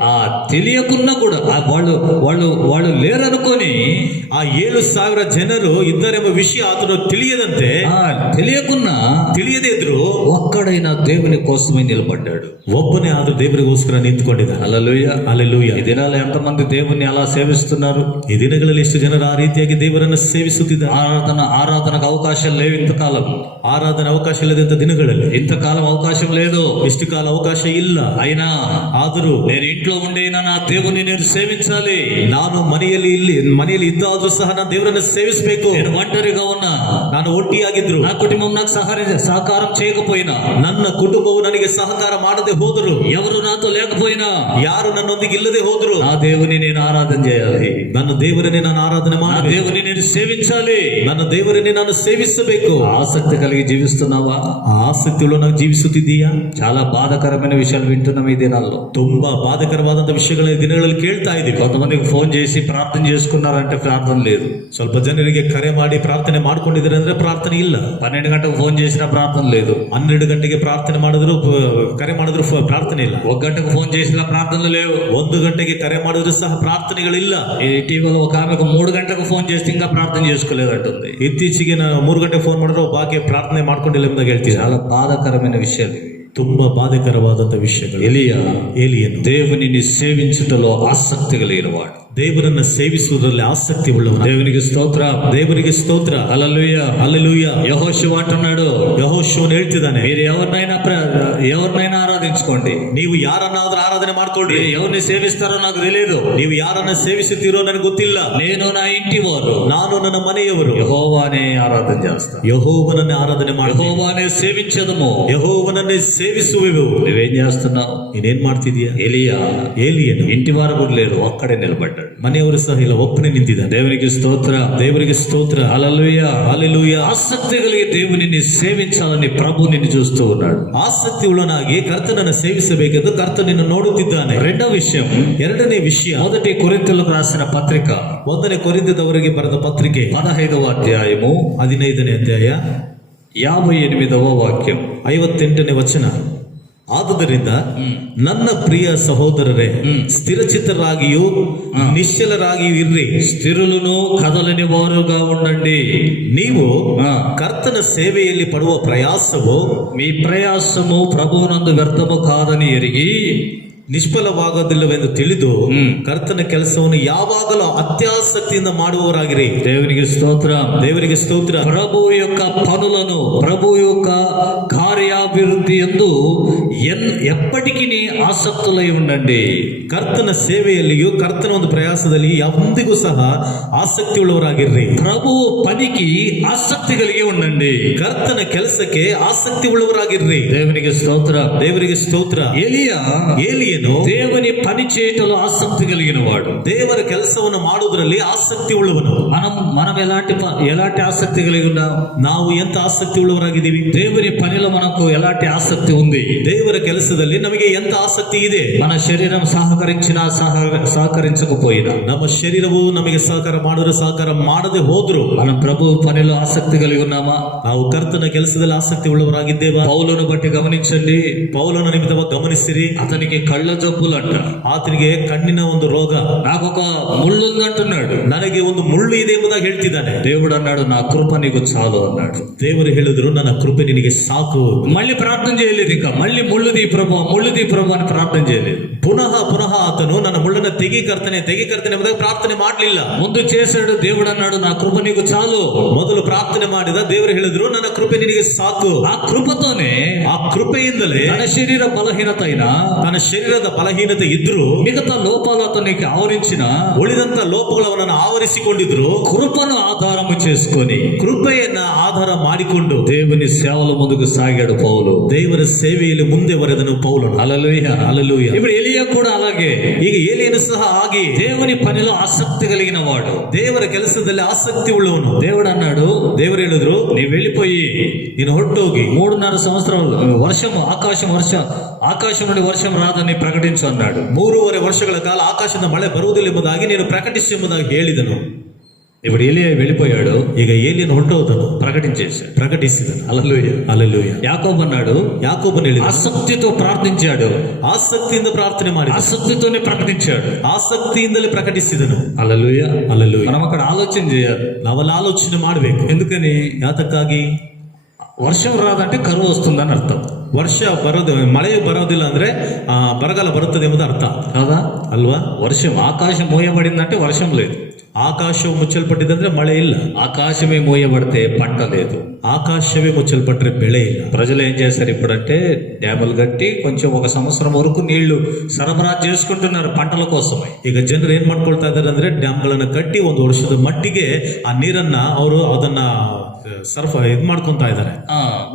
ఆ తెలియకున్నా కూడా వాళ్ళు వాళ్ళు వాళ్ళు లేరనుకొని ಆ 7,000 ಜನರು ಇದ್ದಾರೆಂಬ ವಿಷಯ ಆತನು ತಿಳಿಯದಂತೆ, తెలియకున్నా ತಿಳಿಯದೇ ಇದ್ರು ఒక్కడైనా దేవుని కోసమే నిలబడ్డాడు. ಒಬ್ಬನೇ ಆದ್ರೂ ದೇವರಿಗೋಸ್ಕರ ನಿಂತ್ಕೊಂಡಿದ್ದಾನೆ. హల్లెలూయా. ಹಲ್ಲೆಲೂಯಾ. ఈ దినాలు ఎంతమంది దేవుణ్ణి అలా సేవిస్తున్నారు? ಈ ದಿನಗಳಲ್ಲಿ ಎಷ್ಟು ಜನರು ಆ ರೀತಿಯಾಗಿ ದೇವರನ್ನು ಸೇವಿಸುತ್ತಿದ್ದಾರೆ. ఆరాధనకు అవకాశం లేవు ఇంతకాలం. ಆರಾಧನೆ ಅವಕಾಶ ಇಲ್ಲದಂತ ದಿನಗಳಲ್ಲಿ ఇంతకాలం అవకాశం లేదు. ಎಷ್ಟು ಕಾಲ ಅವಕಾಶ ಇಲ್ಲ. అయినా ಆದರೂ నేను ఇంట్లో ఉండేనా నా దేవుని నేను సేవించాలి. ನಾನು ಮನೆಯಲ್ಲಿ ಇದ್ದಾದ್ರೂ ಸಹ ನಾನು ದೇವರನ್ನು ಸೇವಿಸಬೇಕು. నేను ఒంటరిగా ఉన్నా, ನಾನು ಒಟ್ಟಿಯಾಗಿದ್ರು నా కుటుంబం నాకు సహకారం చేయకపోయినా, ನನ್ನ ಕುಟುಂಬವು ನನಗೆ ಸಹಕಾರ ಮಾಡದೆ ಹೋದರು, ఎవరు నాతో లేకపోయినా, ಯಾರು ನನ್ನೊಂದಿಗೆ ಇಲ್ಲದೆ ಹೋದರು, నా దేవుని నేను ఆరాధన చేయాలి, ನನ್ನ ದೇವರನ್ನೇ ನಾನು ಆರಾಧನೆ నా ಮಾಡಬೇಕು, దేవుని నేను సేవించాలి. ನನ್ನ ದೇವರನ್ನೇ ನಾನು ಸೇವಿಸಬೇಕು. ఆసక్తి కలిగి జీవిస్తున్నావా? ಆ ಆಸಕ್ತಿಗಳು ನಾವು ಜೀವಿಸುತ್ತಿದ್ದೀಯಾ? చాలా బాధాకరమైన విషయాలు వింటున్నాం ఈ దినాల్లో. ತುಂಬಾ ಬಾಧಕರವಾದಂತ ವಿಷಯಗಳ ಈ ದಿನಗಳಲ್ಲಿ ಕೇಳ್ತಾ ಇದ್ದೀವಿ. కొంతమందికి ఫోన్ చేసి ప్రార్థన చేసుకున్నారంటే ప్రార్థన లేదు. ಸ್ವಲ್ಪ ಜನರಿಗೆ ಕರೆ ಮಾಡಿ ಪ್ರಾರ್ಥನೆ ಮಾಡ್ಕೊಂಡಿದ್ದಾರೆ ಅಂದ್ರೆ ಪ್ರಾರ್ಥನೆ ಇಲ್ಲ. 12 గంటలకు ఫోన్ చేసినా ప్రార్థన లేదు. 12 ಗಂಟೆಗೆ ಪ್ರಾರ್ಥನೆ ಮಾಡಿದ್ರು ಕರೆ ಮಾಡಿದ್ರು ಪ್ರಾರ್ಥನೆ ಇಲ್ಲ. 1 గంటకు ఫోన్ చేసినా ప్రార్థనలు లేవు. 1 ಗಂಟೆಗೆ ಕರೆ ಮಾಡಿದ್ರು ಸಹ ಪ್ರಾರ್ಥನೆಗಳಿಲ್ಲ. ఇటీవల ఒక ఆమెకు 3 గంటలకు ఫోన్ చేస్తే ఇంకా ప్రార్థన చేసుకోలేదంటుంది. ಇತ್ತೀಚೆಗೆ 3 ಗಂಟೆ ಫೋನ್ ಮಾಡಿದ್ರು ಬಾಕಿ ಪ್ರಾರ್ಥನೆ ಮಾಡ್ಕೊಂಡಿಲ್ಲ ಎಂಬುದಾಗಿ ಹೇಳ್ತೀವಿ. చాలా బాధాకరమైన విషయాలు ఇవి. ತುಂಬಾ ಬಾಧಕರವಾದಂತ ವಿಷಯಗಳು. ಏಲಿಯನು దేవునిని సేవించుటలో ఆసక్తి కలిగిన వాడు, ದೇವರನ್ನ ಸೇವಿಸುವುದರಲ್ಲಿ ಆಸಕ್ತಿ ಉಳ್ಳವನು. దేవునికి స్తోత్రం, ದೇವರಿಗೆ ಸ್ತೋತ್ರ. హల్లెలూయా, ಹಲ್ಲೆಲೂಯಾ. యెహోషువ అంటున్నాడు, ಯೆಹೋಶುವನು ಹೇಳ್ತಿದ್ದಾನೆ, మీరు ఎవరినైనా ఆరాధించుకోండి, ನೀವು ಯಾರನ್ನಾದ್ರೂ ಆರಾಧನೆ ಮಾಡ್ಕೊಳ್ರಿ, మీరు ఎవరిని సేవిస్తారో నాకు తెలియదు, ನೀವು ಯಾರನ್ನ ಸೇವಿಸುತ್ತೀರೋ ನನಗೆ ಗೊತ್ತಿಲ್ಲ, నేను నా ఇంటి వారు ನಾನು ನನ್ನ ಮನೆಯವರು యెహోవానే ఆరాధన చేస్తాం, ಯೆಹೋವನನ್ನೇ ಆರಾಧನೆ ಮಾಡಿ, యెహోవానే సేవించదము. ಯೆಹೋವನನ್ನೇ ಸೇವಿಸುವೆವು. నువ్వేం చేస్తున్నావు? ನೀನೇನ್ ಮಾಡ್ತಿದೀಯ? ఏలియను ఇంటి వారు కూడా లేరు, ఒక్కడే నిలబడ్డాడు. ಮನೆಯವರು ಸಹ ಇಲ್ಲ, ಒಬ್ಬನೇ ನಿಂತಿದ್ದಾನೆ. దేవునికి స్తోత్ర, ದೇವರಿಗೆ ಸ್ತೋತ್ರ. హల్లెలూయా, ಹಲ್ಲೆಲೂಯಾ. ఆసక్తి కలిగి దేవునిని సేవించాలని ప్రభు నిన్ను చూస్తూ ఉన్నాడు. ಆಸಕ್ತಿ ಉಳ್ಳನಾಗಿ ಕರ್ತನನ್ನು ಸೇವಿಸಬೇಕೆಂದು ಕರ್ತನನ್ನು ನೋಡುತ್ತಿದ್ದಾನೆ. రెండవ విషయం, ಎರಡನೇ ವಿಷಯ, 1 కొరింథీయులకు రాసిన పత్రిక 1ನೇ ಕೊರಿಂಥದವರಿಗೆ ಬರೆದ ಪತ್ರಿಕೆ 15వ అధ్యాయము 15ನೇ ಅಧ್ಯಾಯ 58వ వాక్యం, 58ನೇ ವಚನ. ಆದುದರಿಂದ ನನ್ನ ಪ್ರಿಯ ಸಹೋದರರೇ, ಸ್ಥಿರಚಿತ್ತರಾಗಿಯೂ ನಿಶ್ಚಲರಾಗಿಯೂ ಇರ್ರಿ, స్థిరులను కదలని వారుగా ఉండండి. ನೀವು ఆ, ಕರ್ತನ ಸೇವೆಯಲ್ಲಿ ಪಡುವ ಪ್ರಯಾಸವು మీ ప్రయాసము ప్రభువునందు వ్యర్థము కాదని ఎరిగి ನಿಷ್ಫಲವಾಗೋದಿಲ್ಲವೆಂದು ತಿಳಿದು ಕರ್ತನ ಕೆಲಸವನ್ನು ಯಾವಾಗಲೂ ಅತ್ಯಾಸಕ್ತಿಯಿಂದ ಮಾಡುವವರಾಗಿರಿ. దేవునికి స్తోత్రం, ದೇವರಿಗೆ ಸ್ತೋತ್ರ. ప్రభు యొక్క పనులను, ప్రభు యొక్క కార్యాభివృద్ధి యందు ఎప్పటికీ ఆసక్తులై ఉండండి. ಕರ್ತನ ಸೇವೆಯಲ್ಲಿಯೂ ಕರ್ತನ ಒಂದು ಪ್ರಯಾಸದಲ್ಲಿ ಯಾವೊಂದಿಗೂ ಸಹ ಆಸಕ್ತಿ ಉಳ್ಳವರಾಗಿರ್ರಿ. ప్రభు పనికి ఆసక్తి కలిగి ఉండండి. ಕರ್ತನ ಕೆಲಸಕ್ಕೆ ಆಸಕ್ತಿ ಉಳ್ಳವರಾಗಿರ್ರಿ. దేవునికి స్తోత్రం. ದೇವರಿಗೆ ಸ್ತೋತ್ರ. ಏಲಿಯನು దేవుని పని చేయటంలో ఆసక్తి కలిగిన వాడు, ದೇವರ ಕೆಲಸವನ್ನು ಮಾಡುವುದರಲ್ಲಿ ಆಸಕ್ತಿ ಉಳ್ಳವನು. మనం ఎలాంటి ఆసక్తి కలిగి ఉన్నాం? ನಾವು ಎಂತ ಆಸಕ್ತಿ ಉಳ್ಳವರಾಗಿದ್ದೀವಿ? దేవుని పనిలో మనకు ఎలాంటి ఆసక్తి ఉంది? ದೇವರ ಕೆಲಸದಲ್ಲಿ ನಮಗೆ ಎಂತ ಆಸಕ್ತಿ ಇದೆ? మన శరీరం సహకరించినా సహకరించకపోయినా, ನಮ್ಮ ಶರೀರವು ನಮಗೆ ಸಹಕಾರ ಮಾಡಿದ್ರೆ ಸಹಕಾರ ಮಾಡದೆ ಹೋದ್ರು, మనం ప్రభు పనిలో ఆసక్తి కలిగి ఉన్నామా? ನಾವು ಕರ್ತನ ಕೆಲಸದಲ್ಲಿ ಆಸಕ್ತಿ ಉಳ್ಳವರಾಗಿದ್ದೇವಾ? పౌలును బట్టి గమనించండి. ಪೌಲನ ನಿಮಿತ್ತವಾಗಿ ಗಮನಿಸಿರಿ. అతనికి కళ్ళ జబ్బులంట, ಆತನಿಗೆ ಕಣ್ಣಿನ ಒಂದು ರೋಗ. నాకు ఒక ముళ్ళు ఉందంటున్నాడు. ನನಗೆ ಒಂದು ಮುಳ್ಳು ಇದೆ ಎಂಬುದಾಗಿ ಹೇಳ್ತಿದ್ದಾನೆ. దేవుడు అన్నాడు, నా కృప నీకు చాలు అన్నాడు. ದೇವರು ಹೇಳಿದ್ರು, ನನ್ನ ಕೃಪೆ ನಿನಗೆ ಸಾಕು. మళ్ళీ ప్రార్థన చేయలేదు, ఇంకా మళ్ళీ ముళ్ళుది ప్రభు అని ప్రార్థన చేయలేదు. ಪುನಃ ಆತನು ನನ್ನ ಮುಳ್ಳನ್ನ ತೆಗಿ ಕರ್ತನೆ ಎಂಬುದಾಗಿ ಪ್ರಾರ್ಥನೆ ಮಾಡಲಿಲ್ಲ. ముందు చేశాడు. దేవుడు అన్నాడు, నా కృప నీకు చాలు. ಮೊದಲು ಪ್ರಾರ್ಥನೆ ಮಾಡಿದ, ದೇವರು ಹೇಳಿದ್ರು, ನನ್ನ ಕೃಪೆ ನಿನಗೆ ಸಾಕು. ఆ కృపతోనే, ಆ ಕೃಪೆಯಿಂದಲೇ తన శరీర బలహీనత అయినా, ತನ್ನ ಶರೀರದ ಬಲಹೀನತೆ ಇದ್ರು, మిగతా లోపాలు అతనికి ఆవరించిన, ಉಳಿದಂತ ಲೋಪಗಳು ಅವನನ್ನು ಆವರಿಸಿಕೊಂಡಿದ್ರು, కృపను ఆధారము చేసుకొని ಕೃಪೆಯನ್ನ ಆಧಾರ ಮಾಡಿಕೊಂಡು దేవుని సేవలో ముందుకు సాగాడు పౌలు. ದೇವರ ಸೇವೆಯಲ್ಲಿ ಮುಂದೆ ಬರೆದನು ಪೌಲನು. హల్లెలూయా, హల్లెలూయా. ఇప్పుడు ఎలియా కూడా అలాగే, ಈಗ ಏಲಿಯನು ಸಹ ಹಾಗೆ దేవుని పనిలో ఆసక్తి కలిగిన వాడు, ದೇವರ ಕೆಲಸದಲ್ಲಿ ಆಸಕ್ತಿ ಉಳ್ಳವನು. దేవుడు అన్నాడు, ದೇವರು ಹೇಳಿದ್ರು, నీ వెళ్ళిపోయి ನೀನು ಹೊರಟೋಗಿ 3.5 సంవత్సరాలు ఆకాశం నుండి వర్షం రాదని ప్రకటించు అన్నాడు. 3.5 ವರ್ಷಗಳ ಕಾಲ ಆಕಾಶದ ಮಳೆ ಬರುವುದಿಲ್ಲ ಎಂಬುದಾಗಿ ನೀನು ಪ್ರಕಟಿಸಿ ಎಂಬುದಾಗಿ ಹೇಳಿದನು. ఇప్పుడు ఎలియా వెళ్ళిపోయాడు. ಈಗ ಏಲಿಯನು ಹೊರಟೋದನು, ప్రకటించేశాడు. హల్లెలూయా. ಹಲ್ಲೆಲೂಯಾ. యాకోబు అన్నాడు, ಯಾಕೋಬನು ಹೇಳಿದ, ఆసక్తితో ప్రార్థించాడు, ಆಸಕ್ತಿಯಿಂದ ಪ್ರಾರ್ಥನೆ ಮಾಡಿ ఆసక్తితోనే ప్రకటించాడు, ಆಸಕ್ತಿಯಿಂದಲೇ ಪ್ರಕಟಿಸಿದನು. హల్లెలూయా. ಹಲ್ಲೆಲೂಯಾ. మనం అక్కడ ఆలోచన చేయాలి. ನಾವೆಲ್ಲ ಆಲೋಚನೆ ಮಾಡಬೇಕು. ఎందుకని? ಯಾತಕ್ಕಾಗಿ? వర్షం రాదంటే కరువు వస్తుందని అర్థం. ಮಳೆ ಬರೋದಿಲ್ಲ ಅಂದ್ರೆ ಬರಗಾಲ ಬರುತ್ತದೆ ಎಂಬುದು ಅರ್ಥ కాదా? ಅಲ್ವಾ? వర్షం, ఆకాశం మోయబడిందంటే వర్షం లేదు. ಆಕಾಶವು ಮುಚ್ಚಲ್ಪಟ್ಟಿದಂದ್ರೆ ಮಳೆ ಇಲ್ಲ. ఆకాశమే మోయబడితే పంట లేదు. ಆಕಾಶವೇ ಮುಚ್ಚಲ್ಪಟ್ರೆ ಬೆಳೆ ಇಲ್ಲ. ప్రజలు ఏం చేశారు ఇప్పుడంటే, డ్యాములు కట్టి కొంచెం 1 సంవత్సరం వరకు నీళ్లు సరఫరా చేసుకుంటున్నారు పంటల కోసమై. ಈಗ ಜನರು ಏನ್ ಮಾಡ್ಕೊಳ್ತಾ ಇದ್ದಾರೆ ಅಂದ್ರೆ, ಡ್ಯಾಮ್ಗಳನ್ನ ಕಟ್ಟಿ 1 ವರ್ಷದ ಮಟ್ಟಿಗೆ ಆ ನೀರನ್ನ ಅವರು ಅದನ್ನ ಇದ್ ಮಾಡ್ಕೊಂತಾ ఇದ್ದಾರೆ.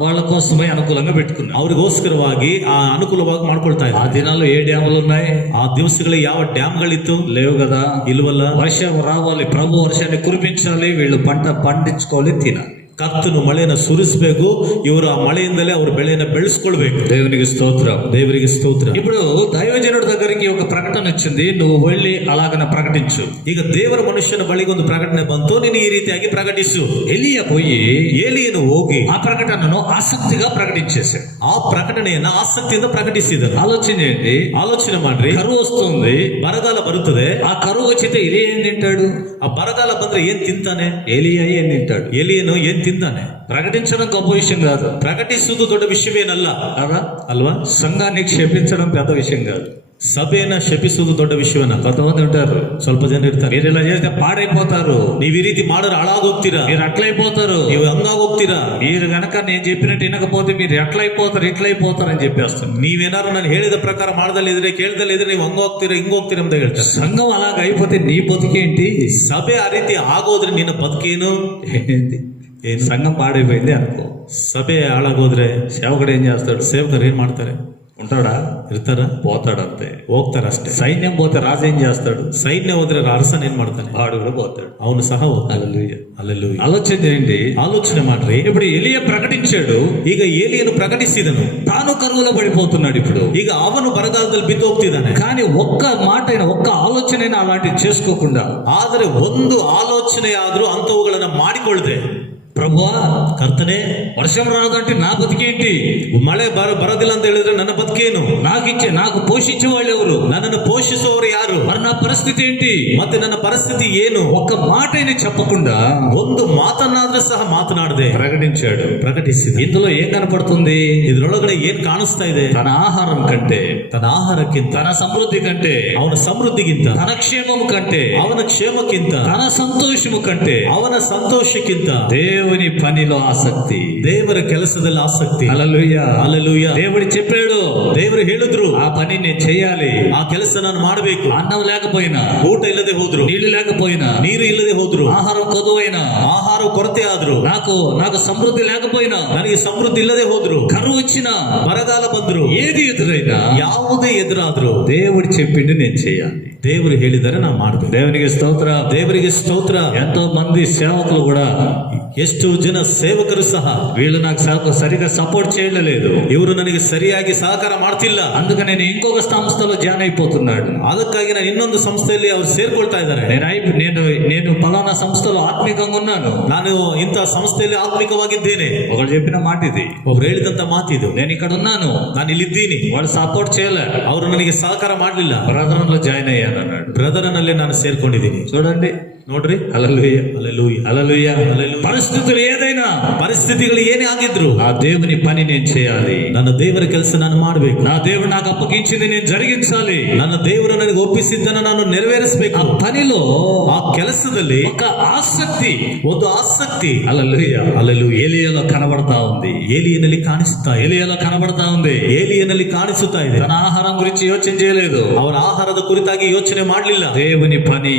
వాళ్ళ కోసమే అనుకూలంగా పెట్టుకున్నారు. ಅವ್ರಿಗೋಸ್ಕರವಾಗಿ ಆ ಅನುಕೂಲವಾಗಿ ಮಾಡ್ಕೊಳ್ತಾ ఆ ಇದ್ದಾರೆ. దినాల్లో ఏ డ్యాములు ఉన్నాయి? ಆ ದಿವಸಗಳಲ್ಲಿ ಯಾವ ಡ್ಯಾಮ್ಗಳಿತ್ತು? లేవు కదా. ಇಲ್ವಲ್ಲ. వర్షం రావాలి, ప్రభు వర్షాన్ని కురిపించాలి, వీళ్ళు పంట పండించుకోవాలి, తినాలి. ಕರ್ತನು ಮಳೆಯನ್ನು ಸುರಿಸಬೇಕು, ಇವರು ಆ ಮಳೆಯಿಂದಲೇ ಅವ್ರ ಬೆಳೆಯನ್ನು ಬೆಳೆಸ್ಕೊಳ್ಬೇಕು. దేవునికి స్తోత్రం. ದೇವರಿಗೆ ಸ್ತೋತ್ರ. ఇప్పుడు దైవజనుడి దగ్గరికి ఒక ప్రకటన వచ్చింది, నువ్వు వెళ్ళి అలాగన ప్రకటించు. ಈಗ ದೇವರ ಮನುಷ್ಯನ ಬಳಿಗೆ ಒಂದು ಪ್ರಕಟಣೆ ಬಂತು, ನೀನು ಈ ರೀತಿಯಾಗಿ ಪ್ರಕಟಿಸು. ಎಲಿಯ పోయి ಏಲಿಯನು ಹೋಗಿ ఆ ప్రకటనను ఆసక్తిగా ప్రకటించేశాడు. ಆ ಪ್ರಕಟಣೆಯನ್ನ ಆಸಕ್ತಿಯಿಂದ ಪ್ರಕಟಿಸಿದನು. ఆలోచన ఏంటి? ಆಲೋಚನೆ ಮಾಡ್ರಿ. కరువు వస్తుంది, ಬರಗಾಲ ಬರುತ್ತದೆ. ఆ కరువు వచ్చితే ఎలియా ఏం తింటాడు? ಆ ಬರಗಾಲ ಬಂದ್ರೆ ಏನ್ ತಿಂತಾನೆ? ఎలియా ఏం తింటాడు? ಎಲಿಯನು ಏನ್ ತಿಂತಾನೆ? ప్రకటించడం గొప్ప విషయం కాదు, ಪ್ರಕಟಿಸುವುದು ದೊಡ್ಡ ವಿಷಯವೇನಲ್ಲ కదా ಅಲ್ವಾ? సంఘాన్ని క్షమించడం పెద్ద విషయం కాదు. ಸಭೆಯನ್ನ ಶಪಿಸುವುದು ದೊಡ್ಡ ವಿಷಯವನ್ನ. కొంతమంది ఉంటారు, ಸ್ವಲ್ಪ ಜನ ಇರ್ತಾರೆ, మీరు ఇలా చేస్తే పాడైపోతారు, ನೀವ್ ಈ ರೀತಿ ಮಾಡಿದ್ರೆ ಹಾಳಾಗೋಗ್ತೀರಾ, మీరు అట్లయిపోతారు, ನೀವು ಹಂಗಾಗೋಗ್ತೀರಾ, మీరు గనక నేను చెప్పినట్టు వినకపోతే మీరు ఎట్లయిపోతారు ఇట్లయిపోతారు అని చెప్పేస్తాను. ನೀವೇನಾದ್ರು ನಾನು ಹೇಳಿದ ಪ್ರಕಾರ ಮಾಡದಲ್ಲಿದ್ರೆ ಕೇಳ್ದಲ್ಲಿದ್ರೆ ನೀವು ಹಂಗೋಗ್ತೀರಾ ಹಿಂಗೋಗ್ತೀರಾ ಅಂತ ಹೇಳ್ತಾರೆ. సంఘం అలాగ అయిపోతే నీ బతుకేంటి? ಸಭೆ ಆ ರೀತಿ ಆಗೋದ್ರೆ ನಿನ್ನ ಬದುಕೇನು? ఏంటి? ಏನು? సంఘం పాడైపోయింది అనుకో, ಸಭೆ ಹಾಳಾಗೋದ್ರೆ సేవకుడు ఏం చేస్తాడు? ಸೇವಕರು ಏನ್ ಮಾಡ್ತಾರೆ? ఉంటాడా? ಇರ್ತಾರ? పోతాడు అంతే. ಹೋಗ್ತಾರಷ್ಟೇ. సైన్యం పోతే రాజు ఏం చేస్తాడు? ಸೈನ್ಯ ಹೋದ್ರೆ ಅರಸನ್ ಏನ್ ಮಾಡ್ತಾನೆ? వాడు కూడా పోతాడు. ಅವನು ಸಹ ಹೋಗ್ತಾನೆ. హల్లెలూయా. ಅಲ್ಲೆಲ್ಲೂಯ್ಯ. ఆలోచన చేయండి. ಆಲೋಚನೆ ಮಾಡ್ರಿ. ఇప్పుడు ఎలియా ప్రకటించాడు, ಈಗ ಏಲಿಯನು ಪ್ರಕಟಿಸಿದನು, తాను కరువులో పడిపోతున్నాడు. ఇప్పుడు ಈಗ ಅವನು ಬರಗಾಲದಲ್ಲಿ ಬಿದ್ದು ಹೋಗ್ತಿದ್ದಾನೆ. కానీ ఒక్క మాట అయినా ఒక్క ఆలోచన అయినా అలాంటివి చేసుకోకుండా, ಆದರೆ ಒಂದು ಆಲೋಚನೆ ಆದ್ರೂ ಅಂತವುಗಳನ್ನ ಮಾಡಿಕೊಳ್ಳದೆ, ప్రభువా ಕರ್ತನೆ వర్షం రాదంటే నా బతికేంటి? ಮಳೆ ಬರೋದಿಲ್ಲ ಅಂತ ಹೇಳಿದ್ರೆ ನನ್ನ ಬದುಕೇನು? నాకు పోషించే వాళ్ళు ఎవరు? ನನ್ನನ್ನು ಪೋಷಿಸುವವರು ಯಾರು? మరి నా పరిస్థితి ఏంటి? ಮತ್ತೆ ನನ್ನ ಪರಿಸ್ಥಿತಿ ಏನು? ఒక్క మాట అయినా చెప్పకుండా ಒಂದು ಮಾತನಾದ್ರೂ ಸಹ ಮಾತನಾಡದೆ ప్రకటించాడు, ಪ್ರಕಟಿಸಿದ. ఇందులో ఏం కనపడుతుంది? ಇದ್ರೊಳಗಡೆ ಏನ್ ಕಾಣಿಸ್ತಾ ಇದೆ? తన ఆహారం కంటే, ತನ್ನ ಆಹಾರಕ್ಕಿಂತ, తన సమృద్ధి కంటే, ಅವನ ಸಮೃದ್ಧಿಗಿಂತ, తన క్షేమము కంటే, ಅವನ ಕ್ಷೇಮಕ್ಕಿಂತ, తన సంతోషము కంటే ಅವನ ಸಂತೋಷಕ್ಕಿಂತ దేవుని పనిలో ఆసక్తి, ದೇವರ ಕೆಲಸದಲ್ಲಿ ಆಸಕ್ತಿ. హల్లెలూయా. ಹಲ್ಲೆಲೂಯಾ. దేవుడు చెప్పాడు, ದೇವರು ಹೇಳಿದ್ರು ఆ పని నేను చేయాలి. ಆ ಕೆಲಸ ನಾನು ಮಾಡಬೇಕು. అన్నం లేకపోయినా, ಊಟ ಇಲ್ಲದೆ ಹೋದ್ರು, నీళ్లు లేకపోయినా, ನೀರು ಇಲ್ಲದೆ ಹೋದ್ರು, ఆహారం కొదువైనా, ಆಹಾರ ಕೊರತೆ ಆದ್ರು, నాకు సమృద్ధి లేకపోయినా, ನನಗೆ ಸಮೃದ್ಧಿ ಇಲ್ಲದೆ ಹೋದ್ರು, కరువు వచ్చినా, ಬರಗಾಲ ಬಂದ್ರು, ఏది ఎదురైనా ಯಾವುದೇ ಎದುರಾದ್ರು దేవుడు చెప్పింది నేను చేయాలి. ದೇವರು ಹೇಳಿದರೆ ನಾವು ಮಾಡ್ಬೇಕು. దేవునికి స్తోత్ర. ದೇವರಿಗೆ ಸ್ತೋತ್ರ. ఎంతో మంది సేవకులు కూడా, ಎಷ್ಟು ಜನ ಸೇವಕರು ಸಹ వీళ్ళు నాకు సరిగా సపోర్ట్ చేయలేదు, ಇವರು ನನಗೆ ಸರಿಯಾಗಿ ಸಹಕಾರ ಮಾಡ್ತಿಲ್ಲ, అందుకని నేను ఇంకొక సంస్థలో జాయిన్ అయిపోతున్నాడు, ಅದಕ್ಕಾಗಿ ನಾನು ಇನ್ನೊಂದು ಸಂಸ್ಥೆಯಲ್ಲಿ ಅವರು ಸೇರ್ಕೊಳ್ತಾ ಇದ್ದಾರೆ. నేను పలానా సంస్థలో ఆత్మీకంగా ఉన్నాను, ನಾನು ಇಂತಹ ಸಂಸ್ಥೆಯಲ್ಲಿ ಆತ್ಮಿಕವಾಗಿದ್ದೇನೆ. ఒకడు చెప్పిన మాట ఇది, ಒಬ್ರು ಹೇಳಿದಂತ ಮಾತಿದು. నేను ఇక్కడ ఉన్నాను, ನಾನು ಇಲ್ಲಿದ್ದೀನಿ, వాడు సపోర్ట్ చేయలే, ಅವರು ನನಗೆ ಸಹಕಾರ ಮಾಡ್ಲಿಲ್ಲ, బ్రదర్లో జాయిన్ అయ్యాను అన్నాడు. ಬ್ರದರನಲ್ಲೇ ನಾನು ಸೇರ್ಕೊಂಡಿದ್ದೀನಿ. చూడండి, ನೋಡ್ರಿ. హల్లెలూయా. ಹಲ್ಲೆಲೂಯಾ. హల్లెలూయా. హల్లెలూయా. పరిస్థితులు ఏదైనా, ಪರಿಸ್ಥಿತಿಗಳು ಏನೇ ಆಗಿದ್ರು ఆ దేవుని పని నేను చేయాలి, ನನ್ನ ದೇವರ ಕೆಲಸ ನಾನು ಮಾಡಬೇಕು. నా దేవుడు నాకు అప్పగించింది నేను జరిగించాలి, ನನ್ನ ದೇವರು ನನಗೆ ಒಪ್ಪಿಸಿದ್ದನ್ನು ನಾನು ನೆರವೇರಿಸಬೇಕು. ఆ పనిలో ಆ ಕೆಲಸದಲ್ಲಿ ఒక ఆసక్తి, ಒಂದು ಆಸಕ್ತಿ. హల్లెలూయా. ಹಲ್ಲೆಲೂಯಾ. ఏలియాలో కనబడతా ఉంది, ಏಲಿಯನಲ್ಲಿ ಕಾಣಿಸುತ್ತಾ ಇದೆ. ఏలియాలో కనబడతా ఉంది. ಏಲಿಯನಲ್ಲಿ ಕಾಣಿಸುತ್ತಾ ಇದೆ. తన ఆహారం గురించి యోచన చేయలేదు, ಅವನ ಆಹಾರದ ಕುರಿತಾಗಿ ಯೋಚನೆ ಮಾಡಲಿಲ್ಲ. దేవుని పని,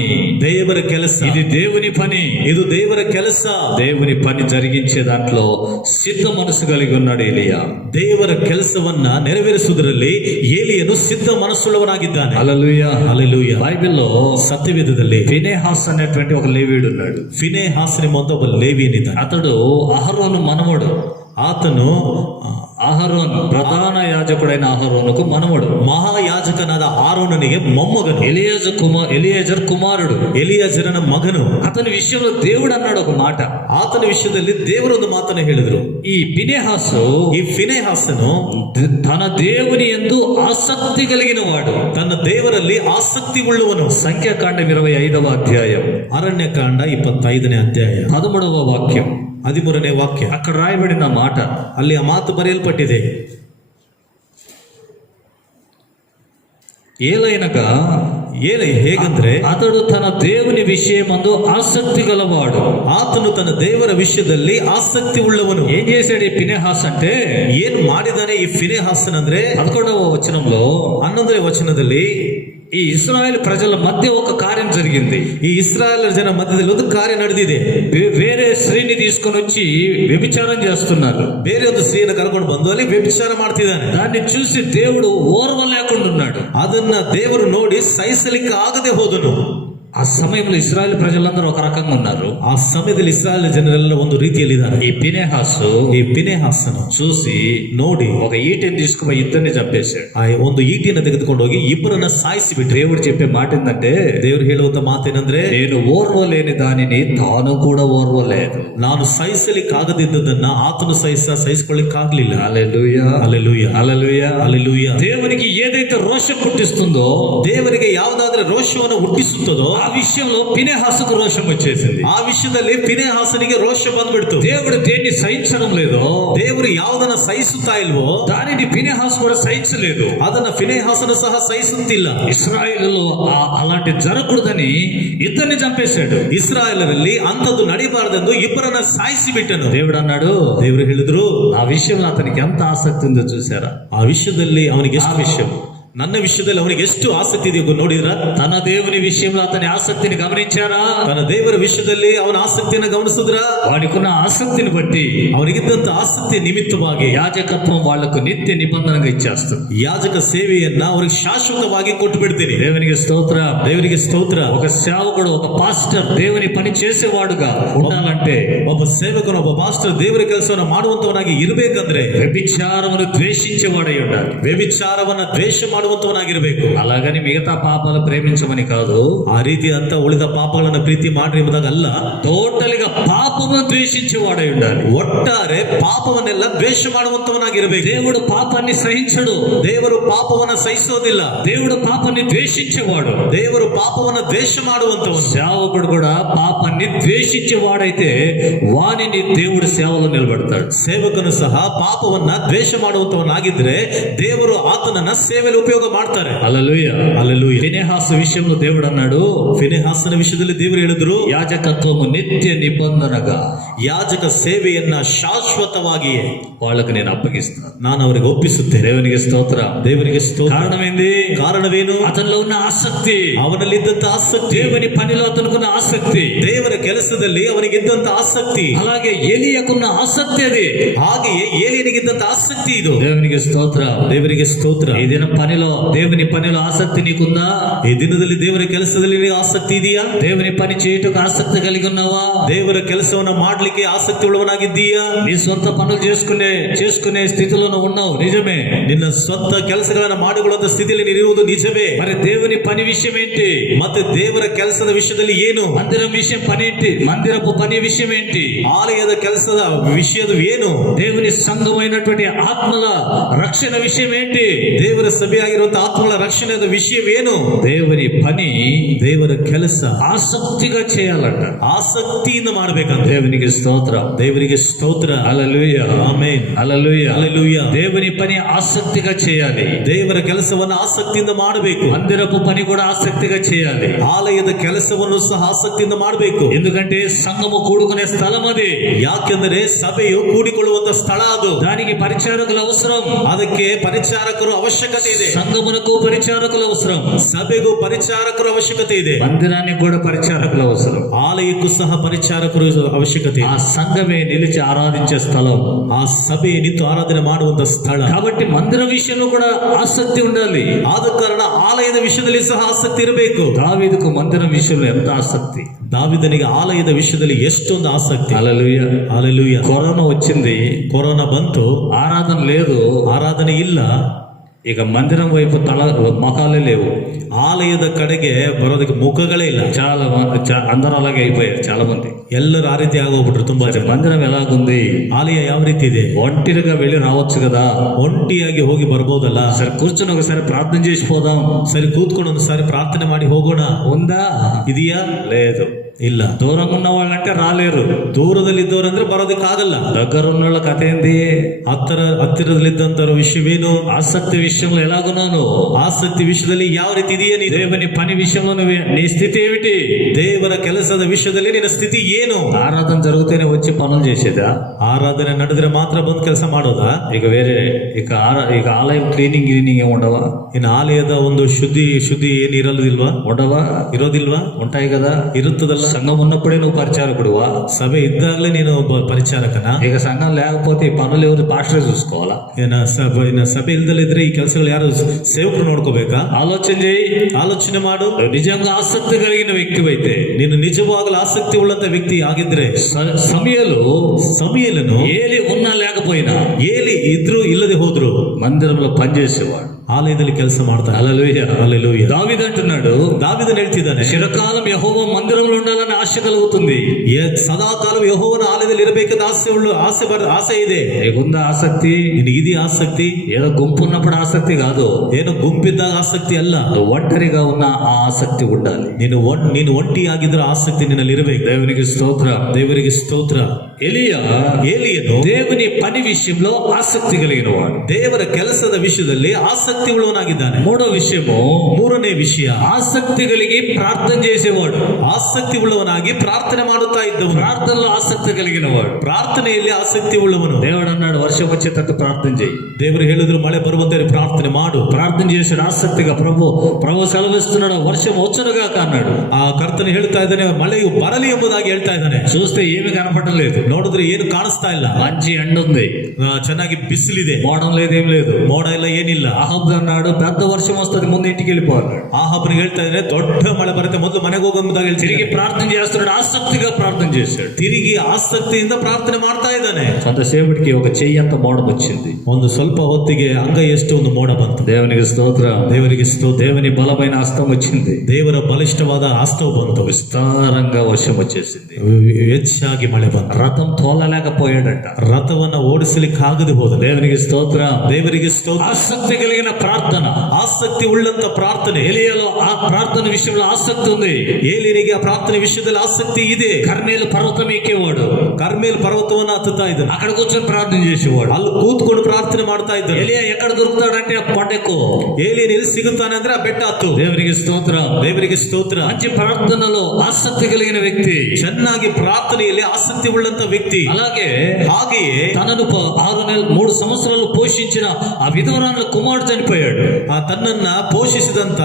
ದೇವರ ಕೆಲಸ ఇది దేవుని పని, ಇದು ದೇವರ ಕೆಲಸ. దేవుని పని జరిగించే దాంట్లో సిద్ధ మనసు కలిగి ఉన్నాడు ఏలియా. ದೇವರ ಕೆಲಸವನ್ನ ನೆರವೇರಿಸುವುದರಲ್ಲಿ ಏಲಿಯನು ಸಿದ್ಧ ಮನಸ್ಸುಳ್ಳವನಾಗಿದ್ದಾನೆ. హల్లెలూయా. ಹಲ್ಲೆಲೂಯಾ. బైబిల్లో ಸತ್ಯವೇದದಲ್ಲಿ ఫినెహాస్ అనేటువంటి ఒక లేవీయుడు ఉన్నాడు. ಫಿನೆಹಾಸ್ ಎಂಬ ಒಬ್ಬ ಲೇವಿಯನಿದ್ದಾನೆ. అతడు అహరోను మనవడు. ಆತನು అహరోన్ ప్రధాన యాజకుడైన అహరోనుకు మనవడు, ಮಹಾಯಾಜಕನಾದ ಆರೋನನಿಗೆ ಮೊಮ್ಮಗನು, ఎలియేజర్ కుమారుడు, ಎಲಿಯಾಜರನ ಮಗನು. అతని విషయంలో దేవుడు అన్నాడు ఒక మాట. ಆತನ ವಿಷಯದಲ್ಲಿ ದೇವರು ಒಂದು ಮಾತನ್ನು ಹೇಳಿದ್ರು. ఈ ఫినెహాసు, ಈ ಫಿನೆಹಾಸನು తన దేవుని యందు ఆసక్తి కలిగిన వాడు, ತನ್ನ ದೇವರಲ್ಲಿ ಆಸಕ್ತಿ ಉಳ್ಳವನು. సంఖ్యాకాండం 25వ అధ్యాయం ಅರಣ್ಯಕಾಂಡ 25ನೇ ಅಧ್ಯಾಯ 13వ వాక్యం, 13ನೇ ವಾಕ್ಯ. అక్కడ రాయబడిన మాట, ಅಲ್ಲಿ ಆ ಮಾತು ಬರೆಯಲ್ಪಟ್ಟಿದೆ. ఏలైనగా ಹೇಗಂದ್ರೆ అతడు తన దేవుని విషయమందు ఆసక్తి గలవాడు. ಆತನು ತನ್ನ ದೇವರ ವಿಷಯದಲ್ಲಿ ಆಸಕ್ತಿ ಉಳ್ಳವನು. ఏం చేశాడు ఈ ఫినెహాస్ అంటే, ಏನ್ ಮಾಡಿದಾನೆ ಈ ಫಿನೆಹಾಸನ್ ಅಂದ್ರೆ 11వ వచనంలో 11ನೇ ವಚನದಲ್ಲಿ ఈ ఇశ్రాయేలు ప్రజల మధ్య ఒక కార్యం జరిగింది. ఈ ఇశ్రాయేల్ జన మధ్యದಲ್ಲಿ ಒಂದು ಕಾರ್ಯ ನಡೆದಿದೆ. వేరే స్త్రీని తీసుకొని వచ్చి వ్యభిచారం చేస్తున్నారు. ಬೇರೆ ಒಂದು ಸ್ತ್ರೀಯನ್ನು ಕರ್ಕೊಂಡು ಬಂದು ಅಲ್ಲಿ ವ್ಯಭಿಚಾರ ಮಾಡ್ತಿದ್ದಾನೆ. దాన్ని చూసి దేవుడు ఓర్వలేకుండా ఉన్నాడు. ಅದನ್ನ ದೇವರು ನೋಡಿ ಸಹಿಸಲಿಕ್ಕೆ ಆಗದೆ ಹೋದನು. ఆ సమయంలో ఇశ్రాయేల్ ప్రజలందరూ ఒక రకంగా ఉన్నారు. ಆ ಸಮಯದಲ್ಲಿ ಇಸ್ರಾಯೇಲ್ ಜನರೆಲ್ಲ ಒಂದು ರೀತಿಯಲ್ಲಿದ್ದಾರೆ. ఈ ఫినెహాసు ಈ ಫಿನೆಹಾಸನು చూసి ನೋಡಿ ఒక ఈటెని తీసుకుపోయి ఇద్దరిని చంపేశాడు. ಆ ಒಂದು ಈಟಿಯನ್ನು ತೆಗೆದುಕೊಂಡು ಹೋಗಿ ಇಬ್ಬರನ್ನ ಸಾಯಿಸಿಬಿಟ್ರು. దేవుడు చెప్పే మాట ఏంటంటే, ದೇವರು ಹೇಳುವಂತ ಮಾತೇನಂದ್ರೆ, నేను ఓర్వలేని దానిని తాను కూడా ఓర్వలేదు. ನಾನು ಸಹಿಸಲಿಕ್ಕಾಗದಿದ್ದದನ್ನ ಆತನು ಸಹಿಸಿಕೊಳ್ಳಿಕ್ಕಾಗ್ಲಿಲ್ಲ. హల్లెలూయా, ಹಲ್ಲೆಲೂಯಾ, హల్లెలూయా. ಹಲ್ಲೆಲೂಯಾ. దేవునికి ఏదైతే రోషం పుట్టిస్తుందో, ದೇವರಿಗೆ ಯಾವುದಾದ್ರೆ ರೋಷವನ್ನು ಹುಟ್ಟಿಸುತ್ತದೋ ఆ విషయంలో ఫినెహాసుకు రోషం వచ్చేసింది. ಆ ವಿಷಯದಲ್ಲಿ ಫಿನೆಹಾಸನಿಗೆ ರೋಷ ಬಂದ್ಬಿಡ್ತು. దేవుడు దేన్ని సహించడం లేదో, ದೇವರು ಯಾವುದನ್ನ ಸಹಿಸುತ್ತಾ ಇಲ್ವೋ దానిని ఫినెహాసు కూడా సహించలేదు. ಅದನ್ನ ಫಿನೆಹಾಸನು ಸಹ ಸಹಿಸುತ್ತಿಲ್ಲ. ఇశ్రాయేలులో అలాంటి జరగకూడదని ఇద్దరిని చంపేశాడు. ಇಸ್ರಾಯೇಲರಲ್ಲಿ ಅಂಥದ್ದು ನಡೀಬಾರದೆಂದು ಇಬ್ಬರನ್ನ ಸಾಯಿಸಿ ಬಿಟ್ಟನು. దేవుడు అన్నాడు, ದೇವರು ಹೇಳಿದ್ರು, ఆ విషయంలో అతనికి ఎంత ఆసక్తి ఉందో చూసారా? ಆ ವಿಷಯದಲ್ಲಿ ಅವನಿಗೆ ಎಷ್ಟು ವಿಷಯ, ನನ್ನ ವಿಷಯದಲ್ಲಿ ಅವನಿಗೆ ಎಷ್ಟು ಆಸಕ್ತಿ ಇದೆಯೋ ನೋಡಿದ್ರ? తన దేవుని విషయంలో అతని ఆసక్తిని గమనించారా? ತನ್ನ ದೇವರ ವಿಷಯದಲ್ಲಿ ಅವನ ಆಸಕ್ತಿಯನ್ನು ಗಮನಿಸಿದ್ರ? వాడికున్న ఆసక్తిని బట్టి ಅವನಿಗಿದ್ದಂತ ಆಸಕ್ತಿ ನಿಮಿತ್ತವಾಗಿ యాజకత్వం వాళ్లకు నిత్య నిబంధనగా ఇచ్చేస్తుంది. ಯಾಜಕ ಸೇವೆಯನ್ನ ಅವರಿಗೆ ಶಾಶ್ವತವಾಗಿ ಕೊಟ್ಟು ಬಿಡ್ತೀನಿ. దేవునికి స్తోత్ర. ದೇವರಿಗೆ ಸ್ತೋತ್ರ. ఒక సేవకుడు, ఒక పాస్టర్ దేవుని పని చేసేవాడుగా ఉండాలంటే, ಒಬ್ಬ ಸೇವಕನು, ಒಬ್ಬ ಪಾಸ್ಟರ್ ದೇವರ ಕೆಲಸವನ್ನು ಮಾಡುವಂತವನಾಗಿ ಇರಬೇಕಂದ್ರೆ వ్యభిచారమును ద్వేషించేవాడై ఉండాలి. ವ್ಯಭಿಚಾರವನ್ನ ದ್ವೇಷ ಮಾಡುವಂತವನಾಗಿರ್ಬೇಕು. అలాగని మిగతా పాపాలు ప్రేమించమని కాదు. ಆ ರೀತಿ ಅಂತ ಉಳಿದ ಪಾಪಗಳನ್ನ ಪ್ರೀತಿ ಮಾಡ್ರಿ ಎಂಬುದಾಗಲ್ಲ. టోటల్ గా పాపమును ద్వేషించేవాడై ఉండాలి. ಒಟ್ಟಾರೆ ಪಾಪವನ್ನೆಲ್ಲ ದ್ವೇಷ ಮಾಡುವಂತವನಾಗಿರ್ಬೇಕು. దేవుడు పాపాన్ని సహించడు. ದೇವರು ಪಾಪವನ್ನ ಸಹಿಸೋದಿಲ್ಲ. దేవుడు పాపాన్ని ద్వేషించేవాడు. ದೇವರು ಪಾಪವನ್ನ ದ್ವೇಷ ಮಾಡುವಂತವನು. సేవకుడు కూడా పాపాన్ని ద్వేషించేవాడైతే వానిని దేవుడు సేవలో నిలబెడతాడు. ಸೇವಕನು ಸಹ ಪಾಪವನ್ನ ದ್ವೇಷ ಮಾಡುವಂತವನಾಗಿದ್ರೆ ದೇವರು ಆತನನ್ನ ಸೇವೆಯಲ್ಲಿ ಉಪಯೋಗ ಮಾಡ್ತಾರೆ. హల్లెలూయా, ಹಲ್ಲೆಲೂಯಾ. ఫినెహాసు విషయంలో దేవుడు అన్నాడు, ಫಿನೆಹಾಸನ ವಿಷಯದಲ್ಲಿ ದೇವರು ಹೇಳಿದ್ರು, యాజకత్వము నిత్య నిబంధనగా, ಯಾಜಕ ಸೇವೆಯನ್ನ ಶಾಶ್ವತವಾಗಿಯೇ వాళ్ళకి నేను అప్పగిస్తాను. ನಾನು ಅವರಿಗೆ ಒಪ್ಪಿಸುತ್ತೇನೆ. దేవునికి స్తోత్ర. ದೇವರಿಗೆ ಸ್ತೋತ್ರ. కారణమేంది? ಕಾರಣವೇನು? అతనిలో ఉన్న ఆసక్తి, ಅವನಲ್ಲಿದ್ದಂತ ಆಸಕ್ತಿ, దేవుని పనిలో అతనుకున్న ఆసక్తి, ದೇವರ ಕೆಲಸದಲ್ಲಿ ಅವನಿಗಿದ್ದಂತ ಆಸಕ್ತಿ, అలాగే ఏలీయాకున్న ఆసక్తి అది. ಹಾಗೆಯೇ ಏಲಿಯನಿಗಿದ್ದಂತ ಆಸಕ್ತಿ ಇದು. దేవునికి స్తోత్ర. ದೇವರಿಗೆ ಸ್ತೋತ್ರ. ఈ దినం పనిలో, దేవుని పనిలో ఆసక్తి నీకుందా? ಈ ದಿನದಲ್ಲಿ ದೇವರ ಕೆಲಸದಲ್ಲಿ ನಿನಗೆ ಆಸಕ್ತಿ ಇದೆಯಾ? దేవుని పని చేయుటకు ఆసక్తి కలిగి ఉన్నావా? ದೇವರ ಕೆಲಸವನ್ನ ಮಾಡ್ಲಿಕ್ಕೆ ಆಸಕ್ತಿ ಉಳ್ಳವನಾಗಿದ್ದೀಯಾ? నీ సొంత పనులు చేసుకునే స్థితిలో నువ్వు ఉన్నావు, నిజమే. ನಿನ್ನ ಸ್ವಂತ ಕೆಲಸಗಳನ್ನ ಮಾಡಿಕೊಳ್ಳುವಂತ ಸ್ಥಿತಿಯಲ್ಲಿ ನೀನಿರುವುದು ನಿಜವೇ. మరి దేవుని పని విషయం ఏంటి? ಮತ್ತೆ ದೇವರ ಕೆಲಸದ ವಿಷಯದಲ್ಲಿ ಏನು? మందిరం విషయం పని ఏంటి? మందిరపు పని విషయం ఏంటి? ಆಲಯದ ಕೆಲಸದ ವಿಷಯದ ಏನು? దేవుని సంఘమైనటువంటి ఆత్మల రక్షణ విషయం ఏంటి? ದೇವರ ಸಭೆಯಾಗಿರುವಂತಹ ಆತ್ಮಗಳ ರಕ್ಷಣೆಯ ವಿಷಯವೇನು? దేవుని పని, ದೇವರ ಕೆಲಸ ఆసక్తిగా చేయాలంట. ಆಸಕ್ತಿಯಿಂದ ಮಾಡಬೇಕಂತ. దేవునికి స్తోత్రం. ದೇವರಿಗೆ ಸ್ತೋತ್ರ. హల్లెలూయా, ಆಮೆನ್. హల్లెలూయా. ಹಲ್ಲೆಲೂಯಾ. దేవుని పని ఆసక్తిగా చేయాలి. ದೇವರ ಕೆಲಸವನ್ನು ಆಸಕ್ತಿಯಿಂದ ಮಾಡಬೇಕು. మందిరపు పని కూడా ఆసక్తిగా చేయాలి. ಆಲಯದ ಕೆಲಸವನ್ನು ಸಹ ಆಸಕ್ತಿಯಿಂದ ಮಾಡಬೇಕು. ఎందుకంటే సంఘము కూడుకునే స్థలం అది. ಯಾಕೆಂದರೆ ಸಭೆಯು ಕೂಡಿಕೊಳ್ಳುವಂತ ಸ್ಥಳ ಅದು. దానికి పరిచారకులు అవసరం. ಅದಕ್ಕೆ ಪರಿಚಾರಕರು ಅವಶ್ಯಕತೆ ಇದೆ. సంఘమునకు పరిచారకులు అవసరం. ಸಭೆಗೂ ಪರಿಚಾರಕರು ಅವಶ್ಯಕತೆ ಇದೆ. మందిరానికి కూడా పరిచారకులు అవసరం. ಆಲಯಕ್ಕೂ ಸಹ ಪರಿಚಾರಕರು ಅವಶ್ಯಕತೆ ఆ ಇದೆ. సంఘమే నిలిచి ఆరాధించే స్థలం. ಆ ಸಭೆ ನಿಂತು ಆರಾಧನೆ ಮಾಡುವಂತ ಸ್ಥಳ. కాబట్టి మందిర విషయంలో కూడా ఆసక్తి ఉండాలి. ಆದ ಕಾರಣ ಆಲಯದ ವಿಷಯದಲ್ಲಿ ಸಹ ಆಸಕ್ತಿ ಇರಬೇಕು. దావీదుకు మందిరం విషయంలో ఎంత ఆసక్తి! ದಾವಿದನಿಗೆ ಆಲಯದ ವಿಷಯದಲ್ಲಿ ಎಷ್ಟೊಂದು ಆಸಕ್ತಿ. హల్లెలూయా. ಹಲ್ಲೆಲೂಯಾ. కరోనా వచ్చింది, ಕೊರೋನಾ ಬಂತು, ఆరాధన లేదు, ಆರಾಧನೆ ಇಲ್ಲ, ఇక మందిరం వైపు మొఖాలే లేవు. ಆಲಯದ ಕಡೆಗೆ ಬರೋದಕ್ಕೆ ಮುಖಗಳೇ ಇಲ್ಲ. చాలా అందరూ అలాగే అయిపోయారు. చాలా మంది ಎಲ್ಲರೂ ಆ ರೀತಿ ಆಗೋಗ್ಬಿಟ್ರು. ತುಂಬಾ ಜನ. మందిరం ఎలాగుంది? ಆಲಯ ಯಾವ ರೀತಿ ಇದೆ? ఒంటిగా వెళ్ళి రావచ్చు కదా, ಒಂಟಿಯಾಗಿ ಹೋಗಿ ಬರ್ಬೋದಲ್ಲ. సరే కూర్చొని ఒకసారి ప్రార్థన చేసి పోదాం. ಸರಿ ಕೂತ್ಕೊಂಡು ಒಂದು ಸಾರಿ ಪ್ರಾರ್ಥನೆ ಮಾಡಿ ಹೋಗೋಣ. ఉందా? ಇದೆಯಾ? లేదు. ಇಲ್ಲ. దూరంగా ఉన్న వాళ్ళంటే రాలేరు. ದೂರದಲ್ಲಿದ್ದವರಂದ್ರೆ ಬರೋದಕ್ಕಾಗಲ್ಲ. దగ్గర ఉన్న వాళ్ళ కథ ఏంది? ಹತ್ತಿರದಲ್ಲಿದ್ದಂತರ ವಿಷಯವೇನು? ఆసక్తి విషయంలో ఎలాగున్నాను? ಆಸಕ್ತಿ ವಿಷಯದಲ್ಲಿ ಯಾವ ರೀತಿ ಇದೆಯೇ ನೀನು? దేవుని పని విషయంలో నీ స్థితి ఏమిటి? ದೇವರ ಕೆಲಸದ ವಿಷಯದಲ್ಲಿ ನಿನ್ನ ಸ್ಥಿತಿ ಏನು? ఆరాధన జరిగితేనే వచ్చి పనులు చేసేదా? ಆರಾಧನೆ ನಡೆದ್ರೆ ಮಾತ್ರ ಬಂದು ಕೆಲಸ ಮಾಡೋದಾ? ఇక వేరే ఇక ఆలయం క్లీనింగ్ ఏమి ఉండవా? ಇನ್ನು ಆಲಯದ ಒಂದು ಶುದ್ಧಿ ಏನು ಇರಲಿಲ್ವಾ? ఉండవా? ಇರೋದಿಲ್ವಾ? ఉంటాయి కదా. ಇರುತ್ತದಲ್ಲ. సంఘం ఉన్నప్పుడే నువ్వు పరిచారకుడువా? ಸಭೆ ಇದ್ದಾಗಲೇ ನೀನು ಒಬ್ಬ ಪರಿಚಾರಕನ. ఇక సంఘం లేకపోతే ఈ పనులు ఎవరు పాస్టరే చూసుకోవాలా? ಸಭೆ ಇಲ್ದಲ್ಲಿದ್ರೆ ಈ ಕೆಲಸಗಳು ಯಾರು ಸೇವಕರು ನೋಡ್ಕೋಬೇಕಾ? ఆలోచన చేయి, ಆಲೋಚನೆ ಮಾಡು. నువ్వు నిజంగా ఆసక్తి కలిగిన వ్యక్తివైతే, ನೀನು ನಿಜವಾಗಲೂ ಆಸಕ್ತಿ ಉಳ್ಳಂತ ವ್ಯಕ್ತಿ ಆಗಿದ್ರೆ, ಸಮಯలను ఏలి ఉన్నా లేకపోయినా, ಏಲಿ ಇದ್ರು ಇಲ್ಲದೆ ಹೋದ್ರು మందిరంలో పనిచేసేవాడు, ಆಲಯದಲ್ಲಿ ಕೆಲಸ ಮಾಡ್ತಾನೆ. హల్లెలూయా. హల్లెలూయా. దావీదు అంటున్నాడు, దావీದು ಹೇಳ್ತಿದ್ದಾನೆ, చిరకాలం యెహోవా మందిరంలో ఉండాలని ఆశ కలుగుతుంది. ಸದಾಕಾಲ ಯೆಹೋವನ ಆಲಯದಲ್ಲಿ ಇರಬೇಕಂತ ಆಸೆ ಇದೆ. నీకుందా ఆసక్తి? ನಿನಗಿದೆ ಆಸಕ್ತಿ? ఏదో గుంపు ఉన్నప్పుడు ఆసక్తి కాదు, ಏನು ಗುಂಪಿದ್ದಾಗ ಆಸಕ್ತಿ ಅಲ್ಲ. ఒంటరిగా ఉన్న ఆ ఆసక్తి ఉండాలి. ನೀನು ಒಂಟಿಯಾಗಿದ್ರೆ ಆಸಕ್ತಿ ನಿನ್ನಲ್ಲಿ ಇರಬೇಕು. దేవునికి స్తోత్రం. ದೇವರಿಗೆ ಸ್ತೋತ್ರ. ಏಲಿಯನು దేవుని పని విషయంలో ఆసక్తి కలిగిన వాడు, ದೇವರ ಕೆಲಸದ ವಿಷಯದಲ್ಲಿ ಆಸಕ್ತಿ ಉಳ್ಳವನಾಗಿದ್ದಾನೆ. ಮೂರನೇ ವಿಷಯ, ఆసక్తి కలిగి ప్రార్థన చేసేవాడు. ಆಸಕ್ತಿ ಉಳ್ಳವನಾಗಿ ಪ್ರಾರ್ಥನೆ ಮಾಡುತ್ತಾ ಇದ್ದವನು. ప్రార్థనలో ఆసక్తి కలిగిన వాడు, ಪ್ರಾರ್ಥನೆಯಲ್ಲಿ ಆಸಕ್ತಿ ಉಳ್ಳವನು. దేవుడు అన్నాడు, వర్షం వచ్చేటట్టు ప్రార్థన చేయి. ದೇವರು ಹೇಳಿದ್ರು, ಮಳೆ ಬರುವಂತೆ ಪ್ರಾರ್ಥನೆ ಮಾಡು. ప్రార్థన చేశాడు ఆసక్తిగా. ప్రభు సెలవిస్తున్నాడు, వర్షం వచ్చునుగా అన్నాడు. ಆ ಕರ್ತನು ಹೇಳ್ತಾ ಇದ್ದಾನೆ, ಮಳೆಯು ಬರಲಿ ಎಂಬುದಾಗಿ ಹೇಳ್ತಾ ಇದ್ದಾನೆ. చూస్తే ఏమి కనపడలేదు, ನೋಡಿದ್ರೆ ಏನು ಕಾಣಿಸ್ತಾ ಇಲ್ಲ. మంచి ఎండ ఉంది, ಚೆನ್ನಾಗಿ ಬಿಸಿಲಿದೆ, మోడం లేదు, ఏం లేదు. ಮೋಡ ಇಲ್ಲ, ಏನಿಲ್ಲ. అహాబ్ అన్నాడు, పెద్ద వర్షం వస్తుంది, ముందు ఇంటికి వెళ్ళిపోవాలి. ಆಹಾಬನಿಗೆ ಹೇಳ್ತಾ ಇದ್ದಾನೆ, ದೊಡ್ಡ ಮಳೆ ಬರುತ್ತೆ, ಮೊದಲು ಮನೆಗೆ ಹೋಗುವುದಾಗಿ తిరిగి ప్రార్థన చేస్తున్నాడు, ఆసక్తిగా ప్రార్థన చేశాడు. ತಿರುಗಿ ಆಸಕ್ತಿಯಿಂದ ಪ್ರಾರ್ಥನೆ ಮಾಡ್ತಾ ಇದ್ದಾನೆ. కొంతసేపటికి ఒక చెయ్యంత మోడం వచ్చింది. ಒಂದು ಸ್ವಲ್ಪ ಹೊತ್ತಿಗೆ ಅಂಗೈಯಷ್ಟು ಒಂದು ಮೋಡ ಬಂತು. దేవునికి స్తోత్రం. ದೇವರಿಗೆ ಸ್ತೋತ್ರ. దేవుని బలమైన హస్తం వచ్చింది. ದೇವರ ಬಲಿಷ್ಠವಾದ ಹಸ್ತವು ಬಂತು. విస్తారంగా వర్షం వచ్చేసింది. ಹೆಚ್ಚಾಗಿ ಮಳೆ ಬಂತು. రథం తోలలేకపోయాడట, ರಥವನ್ನ ಓಡಿಸಲಿಕ್ಕೆ ಆಗದೆ ಹೋದ. దేవునికి స్తోత్రం. ದೇವರಿಗೆ ಸ್ತೋತ್ರ. ఆసక్తి కలిగిన ప్రార్థన, ಆಸಕ್ತಿ ಉಳ್ಳಂತ ಪ್ರಾರ್ಥನೆ. ఎలియాలో ఆ ప్రార్థన విషయంలో ఆసక్తి ఉంది. ಏಲಿಯನಿಗೆ ಆ ಪ್ರಾರ್ಥನೆ ವಿಷಯದಲ್ಲಿ ಆಸಕ್ತಿ ಇದೆ. కర్మేలు పర్వతం ఎక్కేవాడు, ಕರ್ಮೇಲ್ ಪರ್ವತವನ್ನ ಹತ್ತುತ್ತಾ ಇದ್ದಾನೆ. అక్కడ కూర్చొని ప్రార్థన చేసేవాడు. ಅಲ್ಲಿ ಕೂತ್ಕೊಂಡು ಪ್ರಾರ್ಥನೆ ಮಾಡ್ತಾ ಇದ್ದಾನೆ. ఎలియా ఎక్కడ దొరుకుతాడంటే ఆ కొండెక్కు. ಏಲಿಯನ್ ಎಲ್ಲಿ ಸಿಗುತ್ತಾನೆ ಅಂದ್ರೆ ಆ ಬೆಟ್ಟ ಹತ್ತು. దేవునికి స్తోత్రం. ದೇವರಿಗೆ ಸ್ತೋತ್ರ. మంచి ప్రార్థనలో ఆసక్తి కలిగిన వ్యక్తి, ಚೆನ್ನಾಗಿ ಪ್ರಾರ್ಥನೆಯಲ್ಲಿ ಆಸಕ್ತಿ ಉಳ್ಳಂತ ವ್ಯಕ್ತಿ. ಹಾಗೆಯೇ తనను 3 సంవత్సరాలు పోషించిన ఆ విధవరాల కుమారుడు చనిపోయాడు. ಆ ತನ್ನನ್ನ ಪೋಷಿಸಿದಂತ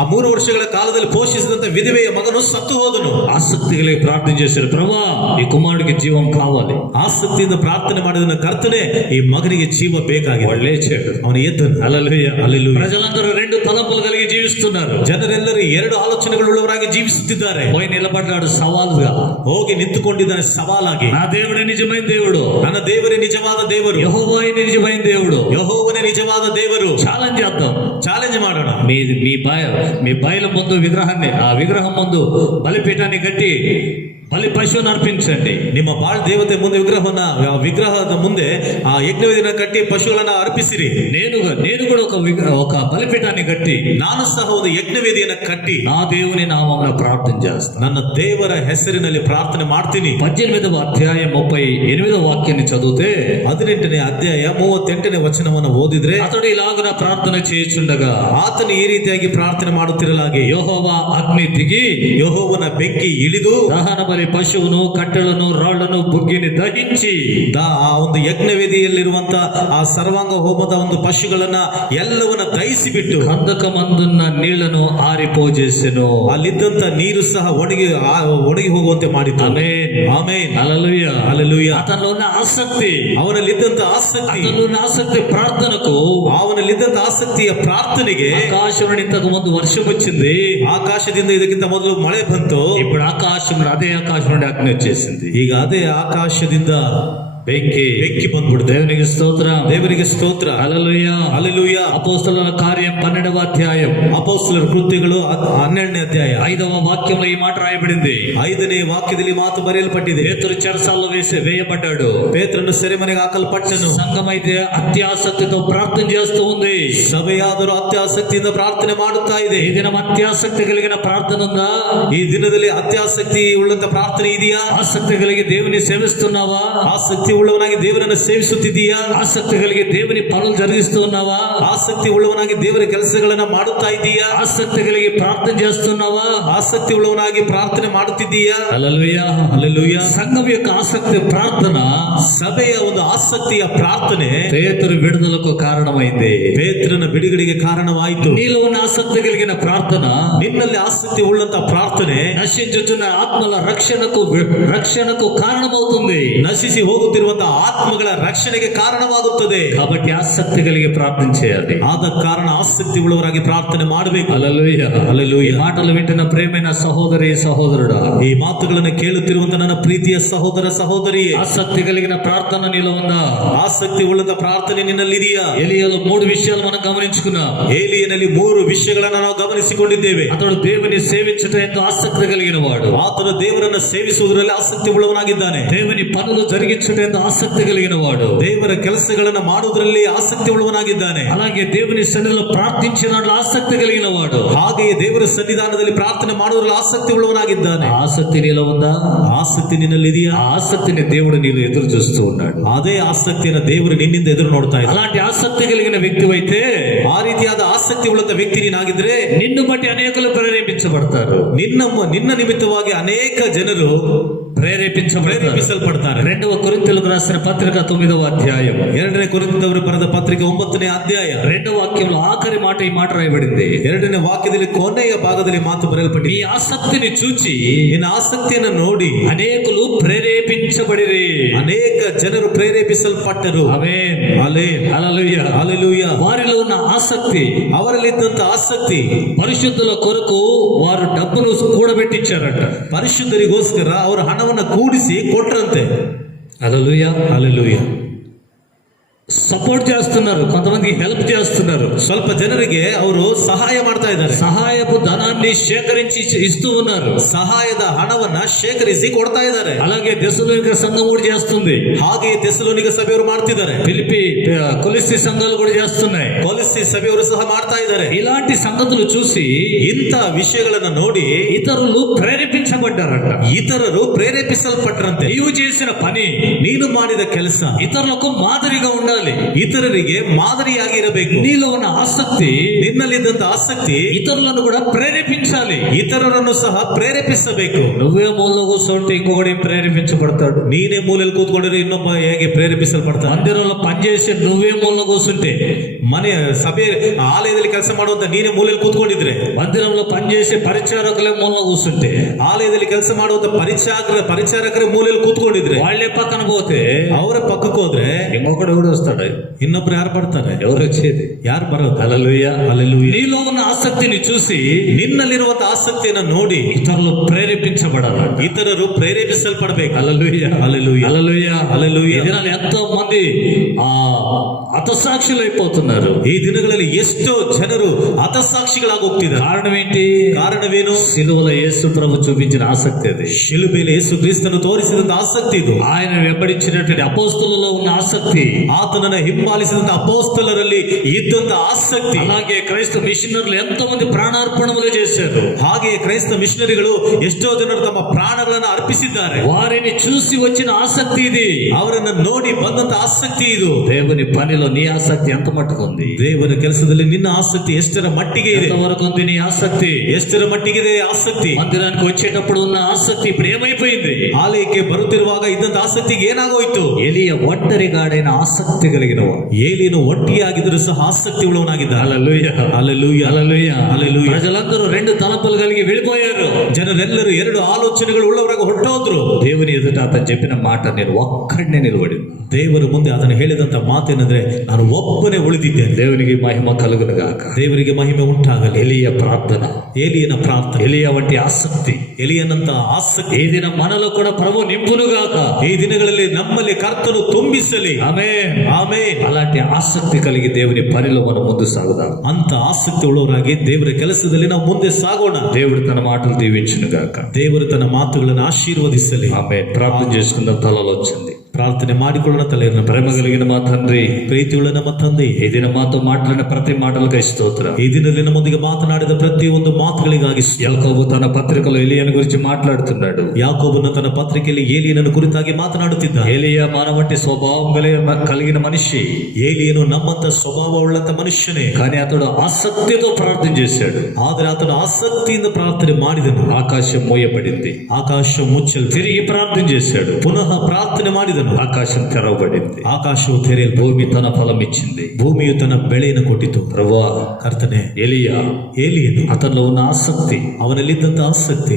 ಆ 3 ವರ್ಷಗಳ ಕಾಲದಲ್ಲಿ ಪೋಷಿಸಿದಂತ ವಿಧವೆಯ ಮಗನು ಸತ್ತು ಹೋದನು. ఆసక్తి కలిగి ప్రార్థన చేశాడు, ప్రభా ఈ కుమారుడికి జీవం కావాలి. ಆಸಕ್ತಿಯಿಂದ ಪ್ರಾರ್ಥನೆ ಮಾಡಿದ ಕರ್ತನೆ, ಈ ಮಗನಿಗೆ ಜೀವ ಬೇಕಾಗಿದೆ. వాడు లేచాడు, ಅವನು ಎದ್ದನು. హల్లెలూయా. హల్లెలూయా. ప్రజలందరూ 2 తలంపులు కలిగి జీవిస్తున్నారు. ಜನರೆಲ್ಲರೂ 2 ಆಲೋಚನೆಗಳುಳ್ಳವರಾಗಿ ಜೀವಿಸುತ್ತಿದ್ದಾರೆ. పోయి నిలబడ్డాడు సవాలుగా, ಹೋಗಿ ನಿಂತುಕೊಂಡಿದ್ದಾನೆ ಸವಾಲಾಗಿ. నా దేవుడే నిజమైన దేవుడు, ನನ್ನ ದೇವರೇ ನಿಜವಾದ ದೇವರು, యెహోవాయే నిజమైన దేవుడు, యెహోవనే నిజವಾದ ದೇವರು. ఛాలెంజ్ చేద్దాం, ఛాలెంజ్ ಮಾಡೋಣ. మీ బయల ముందు విగ్రహాన్ని, ఆ విగ్రహం ముందు బలిపీఠాన్ని కట్టి బలి పశువుని అర్పించండి. ನಿಮ್ಮ ಬಾಳ್ ದೇವತೆ ಮುಂದೆ ವಿಗ್ರಹದ ಮುಂದೆ ಆ ಯಜ್ಞವೇದಿನ ಕಟ್ಟಿ ಪಶುಗಳನ್ನ ಅರ್ಪಿಸಿರಿ. నేను కూడా ఒక బలిపీఠాన్ని కట్టి, ನಾನು ಸಹ ಒಂದು ಯಜ್ಞವೇದಿಯನ್ನ ಕಟ್ಟಿ నా దేవుని నామమున ప్రార్థన చేస్తాను, ನನ್ನ ದೇವರ ಹೆಸರಿನಲ್ಲಿ ಪ್ರಾರ್ಥನೆ ಮಾಡ್ತೀನಿ. 18వ అధ్యాయం 38వ వాక్యాన్ని చదివితే, 18ನೇ ಅಧ್ಯಾಯ 38ನೇ ವಚನವನ್ನು ಓದಿದ್ರೆ, అతడు ఇలాగున ప్రార్థన చేయుచుండగా, ಆತನು ಈ ರೀತಿಯಾಗಿ ಪ್ರಾರ್ಥನೆ ಮಾಡುತ್ತಿರಲಾಗಿ యెహోవా అగ్ని దిగి ಯೆಹೋವನ ಬೆಂಕಿ ಇಳಿದು దహన బలి పశువును, కట్టెలను, రాళ్లను, బుగ్గిని దహించి ಆ ಒಂದು ಯಜ್ಞವೇದಿಯಲ್ಲಿರುವಂತ ಆ ಸರ್ವಾಂಗ ಹೋಮದ ಒಂದು ಪಶುಗಳನ್ನ ಎಲ್ಲವನ್ನ ದಹಿಸಿಬಿಟ್ಟು కందకమందున్న నీళ్లను ఆరిపోజేసెను. ಅಲ್ಲಿದ್ದಂತ ನೀರು ಸಹ ಒಣಗಿ ಹೋಗುವಂತೆ ಮಾಡಿತು. ಆಮೆನ್, ಆಮೆನ್, హల్లెలూయా, హల్లెలూయా. అతనిలో ఉన్న ఆసక్తి, ಅವನಲ್ಲಿದ್ದಂತ ಆಸಕ್ತಿ, అతనిలో ఉన్న ఆసక్తి ప్రార్థనకు, ಅವನಲ್ಲಿದ್ದಂತ ಆಸಕ್ತಿಯ ಪ್ರಾರ್ಥನೆಗೆ ఆకాశం ఇంతకు ముందు వర్షం వచ్చింది, ಆಕಾಶದಿಂದ ಇದಕ್ಕಿಂತ ಮೊದಲು ಮಳೆ ಬಂತು. ఇప్పుడు ఆకాశం, అదే ఆకాశం నుండి అగ్ని వచ్చేసింది. ಈಗ ಅದೇ ಆಕಾಶದಿಂದ ಬೆಂಕಿ ಬಂದ್ಬಿಡುತ್ತೆ. దేవునికి స్తోత్రం. ದೇವರಿಗೆ ಸ್ತೋತ್ರ. హల్లెలూయా. ಹಲ್ಲೆಲೂಯಾ. అపోస్తలుల కార్యం 12వ అధ్యాయం ಅಪೊಸ್ತಲರ ಕೃತ್ಯಗಳು 12ನೇ ಅಧ್ಯಾಯ 5వ వాక్యంలో ఈ మాట రాయబడింది. 5ನೇ ವಾಕ್ಯದಲ್ಲಿ ಮಾತು ಬರೆಯಲ್ಪಟ್ಟಿದೆ. పేతురు చెరసాలలో వేయబడ్డాడు. ಪೇತ್ರನು ಸೆರೆಮನೆಗೆ ಹಾಕಲ್ಪಟ್ಟನು. సంఘమైతే అత్యాసక్తితో ప్రార్థన చేస్తూ ఉంది. ಸಭೆಯಾದರೂ ಅತ್ಯಾಸಕ್ತಿಯಿಂದ ಪ್ರಾರ್ಥನೆ ಮಾಡುತ್ತಾ ಇದೆ. ఈ దినం అత్యాసక్తి కలిగిన ప్రార్థన ఉందా? ಈ ದಿನದಲ್ಲಿ ಅತ್ಯಾಸಕ್ತಿ ಉಳ್ಳಂತ ಪ್ರಾರ್ಥನೆ ಇದೆಯಾ? ఆసక్తి కలిగి దేవుని సేవిస్తున్నావా? ಆಸಕ್ತಿ ಉಳ್ಳವನಾಗಿ ದೇವರನ್ನು ಸೇವಿಸುತ್ತಿದ್ದೀಯಾ? ఆసక్తి కలిగి దేవుని పనులు జరిగిస్తూ ఉన్నావా? ಆಸಕ್ತಿ ಉಳ್ಳವನಾಗಿ ದೇವರ ಕೆಲಸಗಳನ್ನ ಮಾಡುತ್ತಾ ಇದ್ದೀಯಾ? ఆసక్తి కలిగి ప్రార్థన చేస్తున్నావా? ಆಸಕ್ತಿ ಉಳ್ಳವನಾಗಿ ಪ್ರಾರ್ಥನೆ ಮಾಡುತ್ತಿದ್ದೀಯಾ? హల్లెలూయా. ಹಲ್ಲೆಲೂಯಾ. సంఘం యొక్క ఆసక్తి ప్రార్థన ಸಭೆಯ ಒಂದು ಆಸಕ್ತಿಯ ಪ್ರಾರ್ಥನೆ పేతురు విడుదలకు కారణమైంది. ಪೇತ್ರನ ಬಿಡುಗಡೆಗೆ ಕಾರಣವಾಯಿತು. నీలో ఉన్న ఆసక్తి కలిగిన ప్రార్థన ನಿನ್ನಲ್ಲಿ ಆಸಕ್ತಿ ಉಳ್ಳಂತ ಪ್ರಾರ್ಥನೆ నశించుచున్న ఆత్మల రక్షణకు కారణమవుతుంది. ನಶಿಸಿ ಹೋಗುತ್ತಿರುವಂತಹ ಆತ್ಮಗಳ ರಕ್ಷಣೆಗೆ ಕಾರಣವಾಗುತ್ತದೆ. కాబట్టి ఆసక్తి కలిగి ప్రార్థన చేయాలి. ಆದ ಕಾರಣ ಆಸಕ್ತಿ ಉಳ್ಳವರಾಗಿ ಪ್ರಾರ್ಥನೆ ಮಾಡಬೇಕು. హల్లెలూయా. హల్లెలూయా. ఈ మాటలు వింటున్న ప్రియమైన సహోదరి సహోదరుడా, ಈ ಮಾತುಗಳನ್ನು ಕೇಳುತ್ತಿರುವಂತ ನನ್ನ ಪ್ರೀತಿಯ ಸಹೋದರ ಸಹೋದರಿಯೇ, ఆసక్తి కలిగిన ప్రార్థన నీలో ఉందా? ಆಸಕ್ತಿ ಉಳ್ಳದ ಪ್ರಾರ್ಥನೆ ನಿನ್ನಲ್ಲಿದೆಯಾ? ఎలియాలో 3 విషయాలు మనం గమనించుకున్నాం. ಏಲಿಯನಲ್ಲಿ 3 ವಿಷಯಗಳನ್ನು ನಾವು ಗಮನಿಸಿಕೊಂಡಿದ್ದೇವೆ. అతడు దేవుని సేవించటం ఎంతో ఆసక్తి కలిగిన వాడు. ಆತನು ದೇವರನ್ನು ಸೇವಿಸುವುದರಲ್ಲಿ ಆಸಕ್ತಿ ಉಳ್ಳವನಾಗಿದ್ದಾನೆ. దేవుని పనులు జరిగించటం ఎంతో ఆసక్తి కలిగిన వాడు. ದೇವರ ಕೆಲಸಗಳನ್ನು ಮಾಡುವುದರಲ್ಲಿ ಆಸಕ್ತಿ ಉಳ್ಳವನಾಗಿದ್ದಾನೆ. అలాగే దేవుని సన్నిధిలో ప్రార్థించిన దాంట్లో ఆసక్తి కలిగిన వాడు. ಹಾಗೆಯೇ ದೇವರ ಸನ್ನಿಧಾನದಲ್ಲಿ ಪ್ರಾರ್ಥನೆ ಮಾಡುವುದರಲ್ಲಿ ಆಸಕ್ತಿ ಉಳ್ಳವನಾಗಿದ್ದಾನೆ. ఆ ఆసక్తి నీలో ఉందా? ಆಸಕ್ತಿ ನಿನ್ನಲ್ಲಿದೆಯಾ? ఆ ఆసక్తిని దేవుడు నీలో ఎదురు చూస్తూ ఉన్నాడు. ಅದೇ ಆಸಕ್ತಿಯನ್ನು ದೇವರು ನಿನ್ನಿಂದ ಎದುರು ನೋಡ್ತಾ ಇದ್ದಾನೆ. అలాంటి ఆసక్తి కలిగిన వ్యక్తివైతే ಆ ರೀತಿಯಾದ ಆಸಕ್ತಿ ಉಳ್ಳಂತ ವ್ಯಕ್ತಿ ನೀನಾಗಿದ್ರೆ నిన్ను బట్టి అనేకులు ప్రేరేపించబడతారు. ನಿನ್ನ ನಿಮಿತ್ತವಾಗಿ ಅನೇಕ ಜನರು ಪ್ರೇರೇಪಿಸಲ್ಪಡ್ತಾರೆ. 2వ కొరింథీయులకు రాసిన పత్రిక 9వ అధ్యాయం 2ನೇ ಕೊರಿಂಥದವರು ಬರೆದ ಪತ್ರಿಕೆ 9ನೇ ಅಧ್ಯಾಯ 2వ వాక్యంలో ఆఖరి మాట ఈ మాట రాయబడింది. 2ನೇ ವಾಕ್ಯದಲ್ಲಿ ಕೊನೆಯ ಭಾಗದಲ್ಲಿ ಮಾತು ಬರೆಯಲ್ಪಟ್ಟಿದೆ. ఈ ఆసక్తిని చూచి ನಿನ್ನ ಆಸಕ್ತಿಯನ್ನು ನೋಡಿ అనేకులు ప్రేరేపించబడిరి. ಅನೇಕ ಜನರು ಪ್ರೇರೇಪಿಸಲ್ಪಟ್ಟರು. ఆమేన్. ಹಲ್ಲೆಲೂಯಾ. ಹಲ್ಲೆಲೂಯಾ. వారిలో ఉన్న ఆసక్తి, ಅವರಲ್ಲಿದ್ದಂತ ಆಸಕ್ತಿ పరిశుద్ధుల కొరకు వారు డబ్బును కూడబెట్టించారట. ಪರಿಶುದ್ಧರಿಗೋಸ್ಕರ ಅವರ ಹಣವನ್ನು ಕೂಡಿಸಿ ಕೊಟ್ರಂತೆ. హల్లెలూయా. ಹಲ್ಲೆಲೂಯಾ. సపోర్ట్ చేస్తున్నారు, కొంతమందికి హెల్ప్ చేస్తున్నారు. ಸ್ವಲ್ಪ ಜನರಿಗೆ ಅವರು ಸಹಾಯ ಮಾಡ್ತಾ ಇದ್ದಾರೆ. సహాయపు ధనాన్ని సేకరించి ఇస్తూ ఉన్నారు. ಸಹಾಯದ ಹಣವನ್ನ ಶೇಖರಿಸಿ ಕೊಡ್ತಾ ಇದ್ದಾರೆ. అలాగే దెస్సలోనిక సంఘం కూడా చేస్తుంది. ಹಾಗೆ ಥೆಸಲೋನಿಕ ಸಭೆಯವರು ಮಾಡ್ತಿದ್ದಾರೆ. ఫిలిప్పీ కొలస్సీ సంఘాలు కూడా చేస్తున్నాయి. ಕೊಲಸ್ಸೆ ಸಭೆಯವರು ಸಹ ಮಾಡ್ತಾ ಇದ್ದಾರೆ. ఇలాంటి సంగతులు చూసి ಇಂಥ ವಿಷಯಗಳನ್ನ ನೋಡಿ ఇతరులు ప్రేరేపించబడ్డారట. ಇತರರು ಪ್ರೇರೇಪಿಸಲ್ಪಟ್ಟರಂತೆ. నీవు చేసిన పని, ನೀನು ಮಾಡಿದ ಕೆಲಸ ఇతరులకు మాదిరిగా ఉండాలి. ಇತರರಿಗೆ ಮಾದರಿಯಾಗಿ ಇರಬೇಕು. నీలో ఉన్న ఆసక్తి ನಿನ್ನಲ್ಲಿದ್ದಂತ ಆಸಕ್ತಿ ఇతరులను కూడా ప్రేరేపించాలి. ಇತರರನ್ನು ಸಹ ಪ್ರೇರೇಪಿಸಬೇಕು. నువ్వే మూలలో కూర్చోంటే ఇంకొకటి ప్రేరేపించబడతాడు. ನೀನೇ ಮೂಲೆಯಲ್ಲಿ ಕೂತ್ಕೊಂಡಿದ್ರೆ ಇನ್ನೊಬ್ಬ ಹೇಗೆ ಪ್ರೇರೇಪಿಸಲ್ಪಡ್ತಾನೆ? మందిరంలో పనిచేసి నువ్వే మూలలో కూర్చుంటే, ಮನೆ ಸಭೆ ಆಲಯದಲ್ಲಿ ಕೆಲಸ ಮಾಡುವಂತ ನೀನೇ ಮೂಲೆಯಲ್ಲಿ ಕೂತ್ಕೊಂಡಿದ್ರೆ, మందిరంలో పనిచేసే పరిచారకులే మూలలో కూర్చుంటే, ಆಲಯದಲ್ಲಿ ಕೆಲಸ ಮಾಡುವಂತ ಪರಿಚಾರಕರ ಮೂಲೆಯಲ್ಲಿ ಕೂತ್ಕೊಂಡಿದ್ರೆ, వాళ్ళే పక్కన పోతే ಅವರ ಪಕ್ಕಕ್ಕೆ ಹೋದ್ರೆ ఇంకొకడు కూడా వస్తాడు. ಇನ್ನೊಬ್ರು ಯಾರು ಬರ್ತಾರೆ? ఎవరు వచ్చేది? ಯಾರು ಬರೋದು? హల్లెలూయా. ಹಲ್ಲೆಲೂಯಾ. నీలో ఉన్న ఆసక్తిని చూసి ನಿನ್ನಲ್ಲಿರುವಂತ ಆಸಕ್ತಿಯನ್ನು ನೋಡಿ ఇతరులు ప్రేరేపించబడాలి. ಇತರರು ಪ್ರೇರೇಪಿಸಲ್ಪಡಬೇಕು. హల్లెలూయా. హల్లెలూయా. హల్లెలూయా. హల్లెలూయా. ఈ దినాలు ఎంతో మంది హతసాక్షులు అయిపోతున్నారు. ಈ ದಿನಗಳಲ್ಲಿ ಎಷ್ಟೋ ಜನರು ಹತಸಾಕ್ಷಿಗಳಾಗಿ ಹೋಗ್ತಿದ್ದಾರೆ. కారణం ఏంటి? ಕಾರಣವೇನು? సిలువలో యేసు ప్రభు చూపించిన ఆసక్తి అది. ಶಿಲುಬೆಯಲ್ಲಿ ಯೇಸು ಕ್ರಿಸ್ತನು ತೋರಿಸಿದಂತ ಆಸಕ್ತಿ ಇದು. ఆయన వెంబడించినటువంటి అపోస్తలులలో ఉన్న ఆసక్తి, ಆತನನ್ನ ಹಿಂಬಾಲಿಸಿದಂತ ಅಪೊಸ್ತಲರಲ್ಲಿ ಇದ್ದಂತ ಆಸಕ್ತಿ. అలాగే క్రైస్తవ మిషనర్లు ఎంతో మంది ప్రాణార్పణములు చేశారు. ಹಾಗೆ ಕ್ರೈಸ್ತ ಮಿಷನರಿಗಳು ಎಷ್ಟೋ ಜನರು ತಮ್ಮ ಪ್ರಾಣಗಳನ್ನು ಅರ್ಪಿಸಿದ್ದಾರೆ. వారిని చూసి వచ్చిన ఆసక్తి ఇది. ಅವರನ್ನು ನೋಡಿ ಬಂದಂತ ಆಸಕ್ತಿ ಇದು. దేవుని పనిలో నీ ఆసక్తి ఎంత మట్టుకు ఉంది? ದೇವರ ಕೆಲಸದಲ್ಲಿ ನಿನ್ನ ಆಸಕ್ತಿ ಎಷ್ಟರ ಮಟ್ಟಿಗೆ ಇದೆ? ఎంతవరకు ఉంది నీ ఆసక్తి? ಎಷ್ಟರ ಮಟ್ಟಿಗಿದೆ ಆಸಕ್ತಿ? మందిరానికి వచ్చేటప్పుడు ఉన్న ఆసక్తి ఇప్పుడు ఏమైపోయింది? ಆಲಯಕ್ಕೆ ಬರುತ್ತಿರುವಾಗ ಇದ್ದಂತ ಆಸಕ್ತಿಗೆ ಏನಾಗೋಯ್ತು? ಎಲಿಯ ಒಟ್ಟರಿಗಾಡೈನ ಆಸಕ್ತಿ కలిగినవాడు. ಏಲಿಯನು ಒಟ್ಟಿಯಾಗಿದ್ದರೂ ಸಹ ಆಸಕ್ತಿ ಉಳ್ಳವನಾಗಿದ್ದ. హల్లెలూయా. ಹಲ್ಲೆಲೂಯಾ. హల్లెలూయా. హల్లెలూయా. ప్రజలందరూ 2 తలంపులు కలిగి వెళ్ళిపోయారు. ಜನರೆಲ್ಲರೂ 2 ಆಲೋಚನೆಗಳು ಉಳ್ಳವರಾಗಿ ಹೊರಟೋದ್ರು. దేవుని ఎదుట అతను చెప్పిన మాట, నేను ఒక్కడినే నిలబడి ఉన్నా. ದೇವರ ಮುಂದೆ ಅದನ್ನು ಹೇಳಿದಂತ ಮಾತೇನೆಂದ್ರೆ, ನಾನು ಒಬ್ಬನೇ ಉಳಿದಿದ್ದೇನೆ. దేవునికి మహిమ కలుగును గాక. ದೇವರಿಗೆ ಮಹಿಮೆ ಉಂಟಾಗಲಿ. ఎలియ ప్రార్థన, ಏಲಿಯನ ಪ್ರಾರ್ಥನೆ, ఎలియ వంటి ఆసక్తి, ಎಲಿಯ ಎಲಿಯನಂತ ಆಸಕ್ತಿ ఈ దినం మనలో కూడా ప్రభు నింపునుగాక. ಈ ದಿನಗಳಲ್ಲಿ ನಮ್ಮಲ್ಲಿ ಕರ್ತನು ತುಂಬಿಸಲಿ. ఆమేన్. ಆಮೇನ್. అలాంటి ఆసక్తి కలిగి దేవుని పనిలో మనం ముందు సాగుదాం. ಅಂತ ಆಸಕ್ತಿ ಉಳ್ಳವರಾಗಿ ದೇವರ ಕೆಲಸದಲ್ಲಿ ನಾವು ಮುಂದೆ ಸಾಗೋಣ. దేవుడు తన మాటలు దీవించునుగాక. ದೇವರು ತನ್ನ ಮಾತುಗಳನ್ನು ಆಶೀರ್ವದಿಸಲಿ. ఆమేన్. ప్రార్థన చేసుకుందాం. తలలో వచ్చింది. ಪ್ರಾರ್ಥನೆ ಮಾಡಿಕೊಳ್ಳೋಣ. ತಲೆಯನ್ನು ప్రేమ కలిగిన మా తండ్రి, ಪ್ರೀತಿಯುಳ್ಳ ನಮ್ಮ ತಂದೆ, ఈ దినం మాతో మాట్లాడిన ప్రతి మాటలకై స్తోత్రం. ಈ ದಿನದಲ್ಲಿ ನಮ್ಮೊಂದಿಗೆ ಮಾತನಾಡಿದ ಪ್ರತಿಯೊಂದು ಮಾತುಗಳಿಗಾಗಿ యాకోబు తన పత్రికలో ఎలియాను గురించి మాట్లాడుతున్నాడు. ಯಾಕೋಬನು ತನ್ನ ಪತ್ರಿಕೆಯಲ್ಲಿ ಏಲಿಯನನ್ನು ಕುರಿತಾಗಿ ಮಾತನಾಡುತ್ತಿದ್ದ. ఏలియా మానవంటి స్వభావం కలిగిన మనిషి, ಏಲಿಯನು ನಮ್ಮಂತ ಸ್ವಭಾವವುಳ್ಳಂತ ಮನುಷ್ಯನೇ, కానీ అతడు ఆసక్తితో ప్రార్థన చేశాడు. ಆದರೆ ಆತನು ಆಸಕ್ತಿಯಿಂದ ಪ್ರಾರ್ಥನೆ ಮಾಡಿದನು. ఆకాశం మోయబడింది. ಆಕಾಶ ಮುಚ್ಚಲು తిరిగి ప్రార్థన చేశాడు. ಪುನಃ ಪ್ರಾರ್ಥನೆ ಮಾಡಿದನು. ఆకాశం తెరవబడింది. ಆಕಾಶವು ತೆರೆಯಲು భూమి తన ఫలం ఇచ్చింది. ಭೂಮಿಯು ತನ್ನ ಬೆಳೆಯನ್ನು ಕೊಟ್ಟಿತು. ప్రభువా, ಕರ್ತನೆ, ఎలియా ಏಲಿಯನು అతనిలో ఉన్న ఆసక్తి, ಅವನಲ್ಲಿದ್ದಂತ ಆಸಕ್ತಿ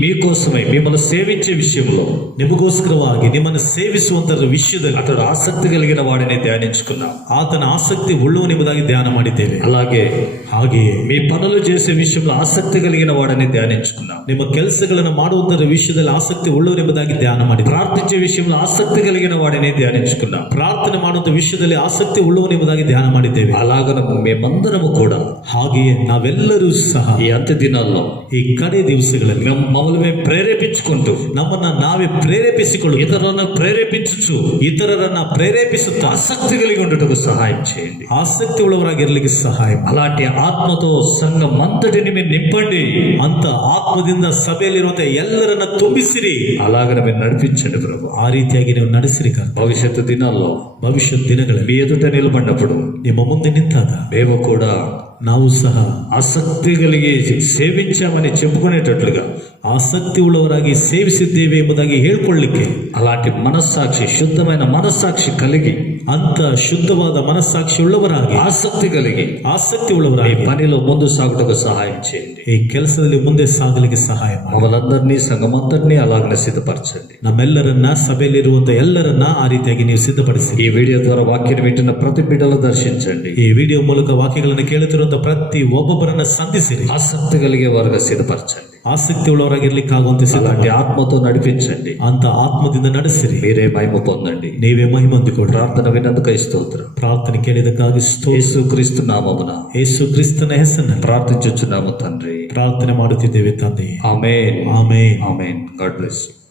మీకోసమై మిమ్మల్ని సేవించే విషయంలో ನಿಮಗೋಸ್ಕರವಾಗಿ ನಿಮ್ಮನ್ನು ಸೇವಿಸುವಂತ ವಿಷಯದಲ್ಲಿ అతడు ఆసక్తి కలిగిన వాడిని ధ్యానించుకున్నాం. ಆತನ ಆಸಕ್ತಿ ಉಳ್ಳುವನೆಂಬುದಾಗಿ ಧ್ಯಾನ ಮಾಡಿದ್ದೇವೆ. అలాగే ಹಾಗೆಯೇ మీ పనులు చేసే విషయంలో ఆసక్తి కలిగిన వాడిని ధ్యానించుకున్నాం. ನಿಮ್ಮ ಕೆಲಸಗಳನ್ನು ಮಾಡುವಂತ ವಿಷಯದಲ್ಲಿ ಆಸಕ್ತಿ ಉಳ್ಳವನೆಂಬುದಾಗಿ ಧ್ಯಾನ ಮಾಡಿ ప్రార్థించే విషయంలో ఆసక్తి కలిగిన వాడిని ధ్యానించుకున్నాం. ಪ್ರಾರ್ಥನೆ ಮಾಡುವಂತ ವಿಷಯದಲ್ಲಿ ಆಸಕ್ತಿ ಉಳ್ಳವನೆಂಬುದಾಗಿ ಧ್ಯಾನ ಮಾಡಿದ್ದೇವೆ. అలాగన మేమందరము కూడా ಹಾಗೆಯೇ ನಾವೆಲ್ಲರೂ ಸಹ ఈ అంత్య దినాల్లో ಈ ಕಡೆ ದಿವಸಗಳಲ್ಲಿ మమ్మల్ని మేము ప్రేరేపించుకుంటూ, ನಮ್ಮನ್ನ ನಾವೇ ಪ್ರೇರೇಪಿಸಿಕೊಳ್ಳು, ఇతరులను ప్రేరేపించుచు, ಇತರರನ್ನ ಪ್ರೇರೇಪಿಸುತ್ತಾ ఆసక్తి కలిగి ఉండటకు సహాయం చేయండి. ಆಸಕ್ತಿ ಉಳ್ಳವರಾಗಿರ್ಲಿಕ್ಕೆ ಸಹಾಯ ಮಾಡಿ. అలాంటి ఆత్మతో సంఘం అంతటిని మీరు నింపండి. ಅಂತ ಆತ್ಮದಿಂದ ಸಭೆಯಲ್ಲಿರುವಂತಹ ಎಲ್ಲರನ್ನ ತುಂಬಿಸಿರಿ. అలాగనే మీరు నడిపించండి ప్రభు. ಆ ರೀತಿಯಾಗಿ ನೀವು ನಡೆಸಿರಿ. భవిష్యత్తు దినాల్లో ಭವಿಷ್ಯತ್ ದಿನಗಳಲ್ಲಿ మీ ఎదుట నిలబడినప్పుడు ನಿಮ್ಮ ಮುಂದೆ ನಿಂತಾಗ మేము కూడా ನಾವು ಸಹ ఆసక్తి కలిగి సేవించామని చెప్పుకునేటట్లుగా, ಆಸಕ್ತಿ ಉಳ್ಳವರಾಗಿ ಸೇವಿಸಿದ್ದೇವೆ ಎಂಬುದಾಗಿ ಹೇಳ್ಕೊಳ್ಳಿಕ್ಕೆ అలాంటి మనస్సాక్షి, శుద్ధమైన మనస్సాక్షి కలిగి, ಅಂತ ಶುದ್ಧವಾದ ಮನಸ್ಸಾಕ್ಷಿ ಉಳ್ಳವರಾಗಿ, ఆసక్తి కలిగి ಆಸಕ್ತಿ ఈ ಉಳ್ಳವರಾಗಿ పనిలో ముందు సాగుటకు సహాయం చేయండి. ಈ ಕೆಲಸದಲ್ಲಿ ಮುಂದೆ ಸಾಗಲಿಕ್ಕೆ ಸಹಾಯ ಮಾಡಿ. మమ్మల్ందరినీ, సంఘమంతటినీ అలాగనే సిద్ధపరచండి. ನಮ್ಮೆಲ್ಲರನ್ನ, ಸಭೆಯಲ್ಲಿರುವಂತ ಎಲ್ಲರನ್ನ ಆ ರೀತಿಯಾಗಿ ನೀವು ಸಿದ್ಧಪಡಿಸಿ. ఈ వీడియో ద్వారా వాక్యాన్ని వింటున్న ప్రతి బిడ్డలు దర్శించండి. ಈ ವಿಡಿಯೋ ಮೂಲಕ ವಾಕ್ಯಗಳನ್ನು ಕೇಳುತ್ತಿರುವಂತ ಪ್ರತಿ ಒಬ್ಬೊಬ್ಬರನ್ನ ಸಂಧಿಸಿರಿ. ఆసక్తి కలిగే వారుగా సిద్ధపరచండి. ಆಸಕ್ತಿ ಉಳ್ಳವರಾಗಿರ್ಲಿಕ್ಕಾಗುವಂತೆ అలాంటి ఆత్మతో నడిపించండి. ಅಂತ ಆತ್ಮದಿಂದ ನಡೆಸಿರಿ. మీరే మహిమ పొందండి. ನೀವೇ ಮಹಿಮೆ ಹೊಂದಿಕೊಳ್ಳಿ. ప్రార్థన విన్నందుకై స్తోత్రం. ಪ್ರಾರ್ಥನೆ ಕೇಳಿದಕ್ಕಾಗಿ యేసుక్రీస్తు నామమున ಯೇಸು ಕ್ರಿಸ್ತನ ಹೆಸರಿನಲ್ಲಿ ప్రార్థించుచున్నాము తండ్రి. ಪ್ರಾರ್ಥನೆ ಮಾಡುತ್ತಿದ್ದೇವೆ ತಂದೆಯೇ. Amen. Amen. Amen. God bless you.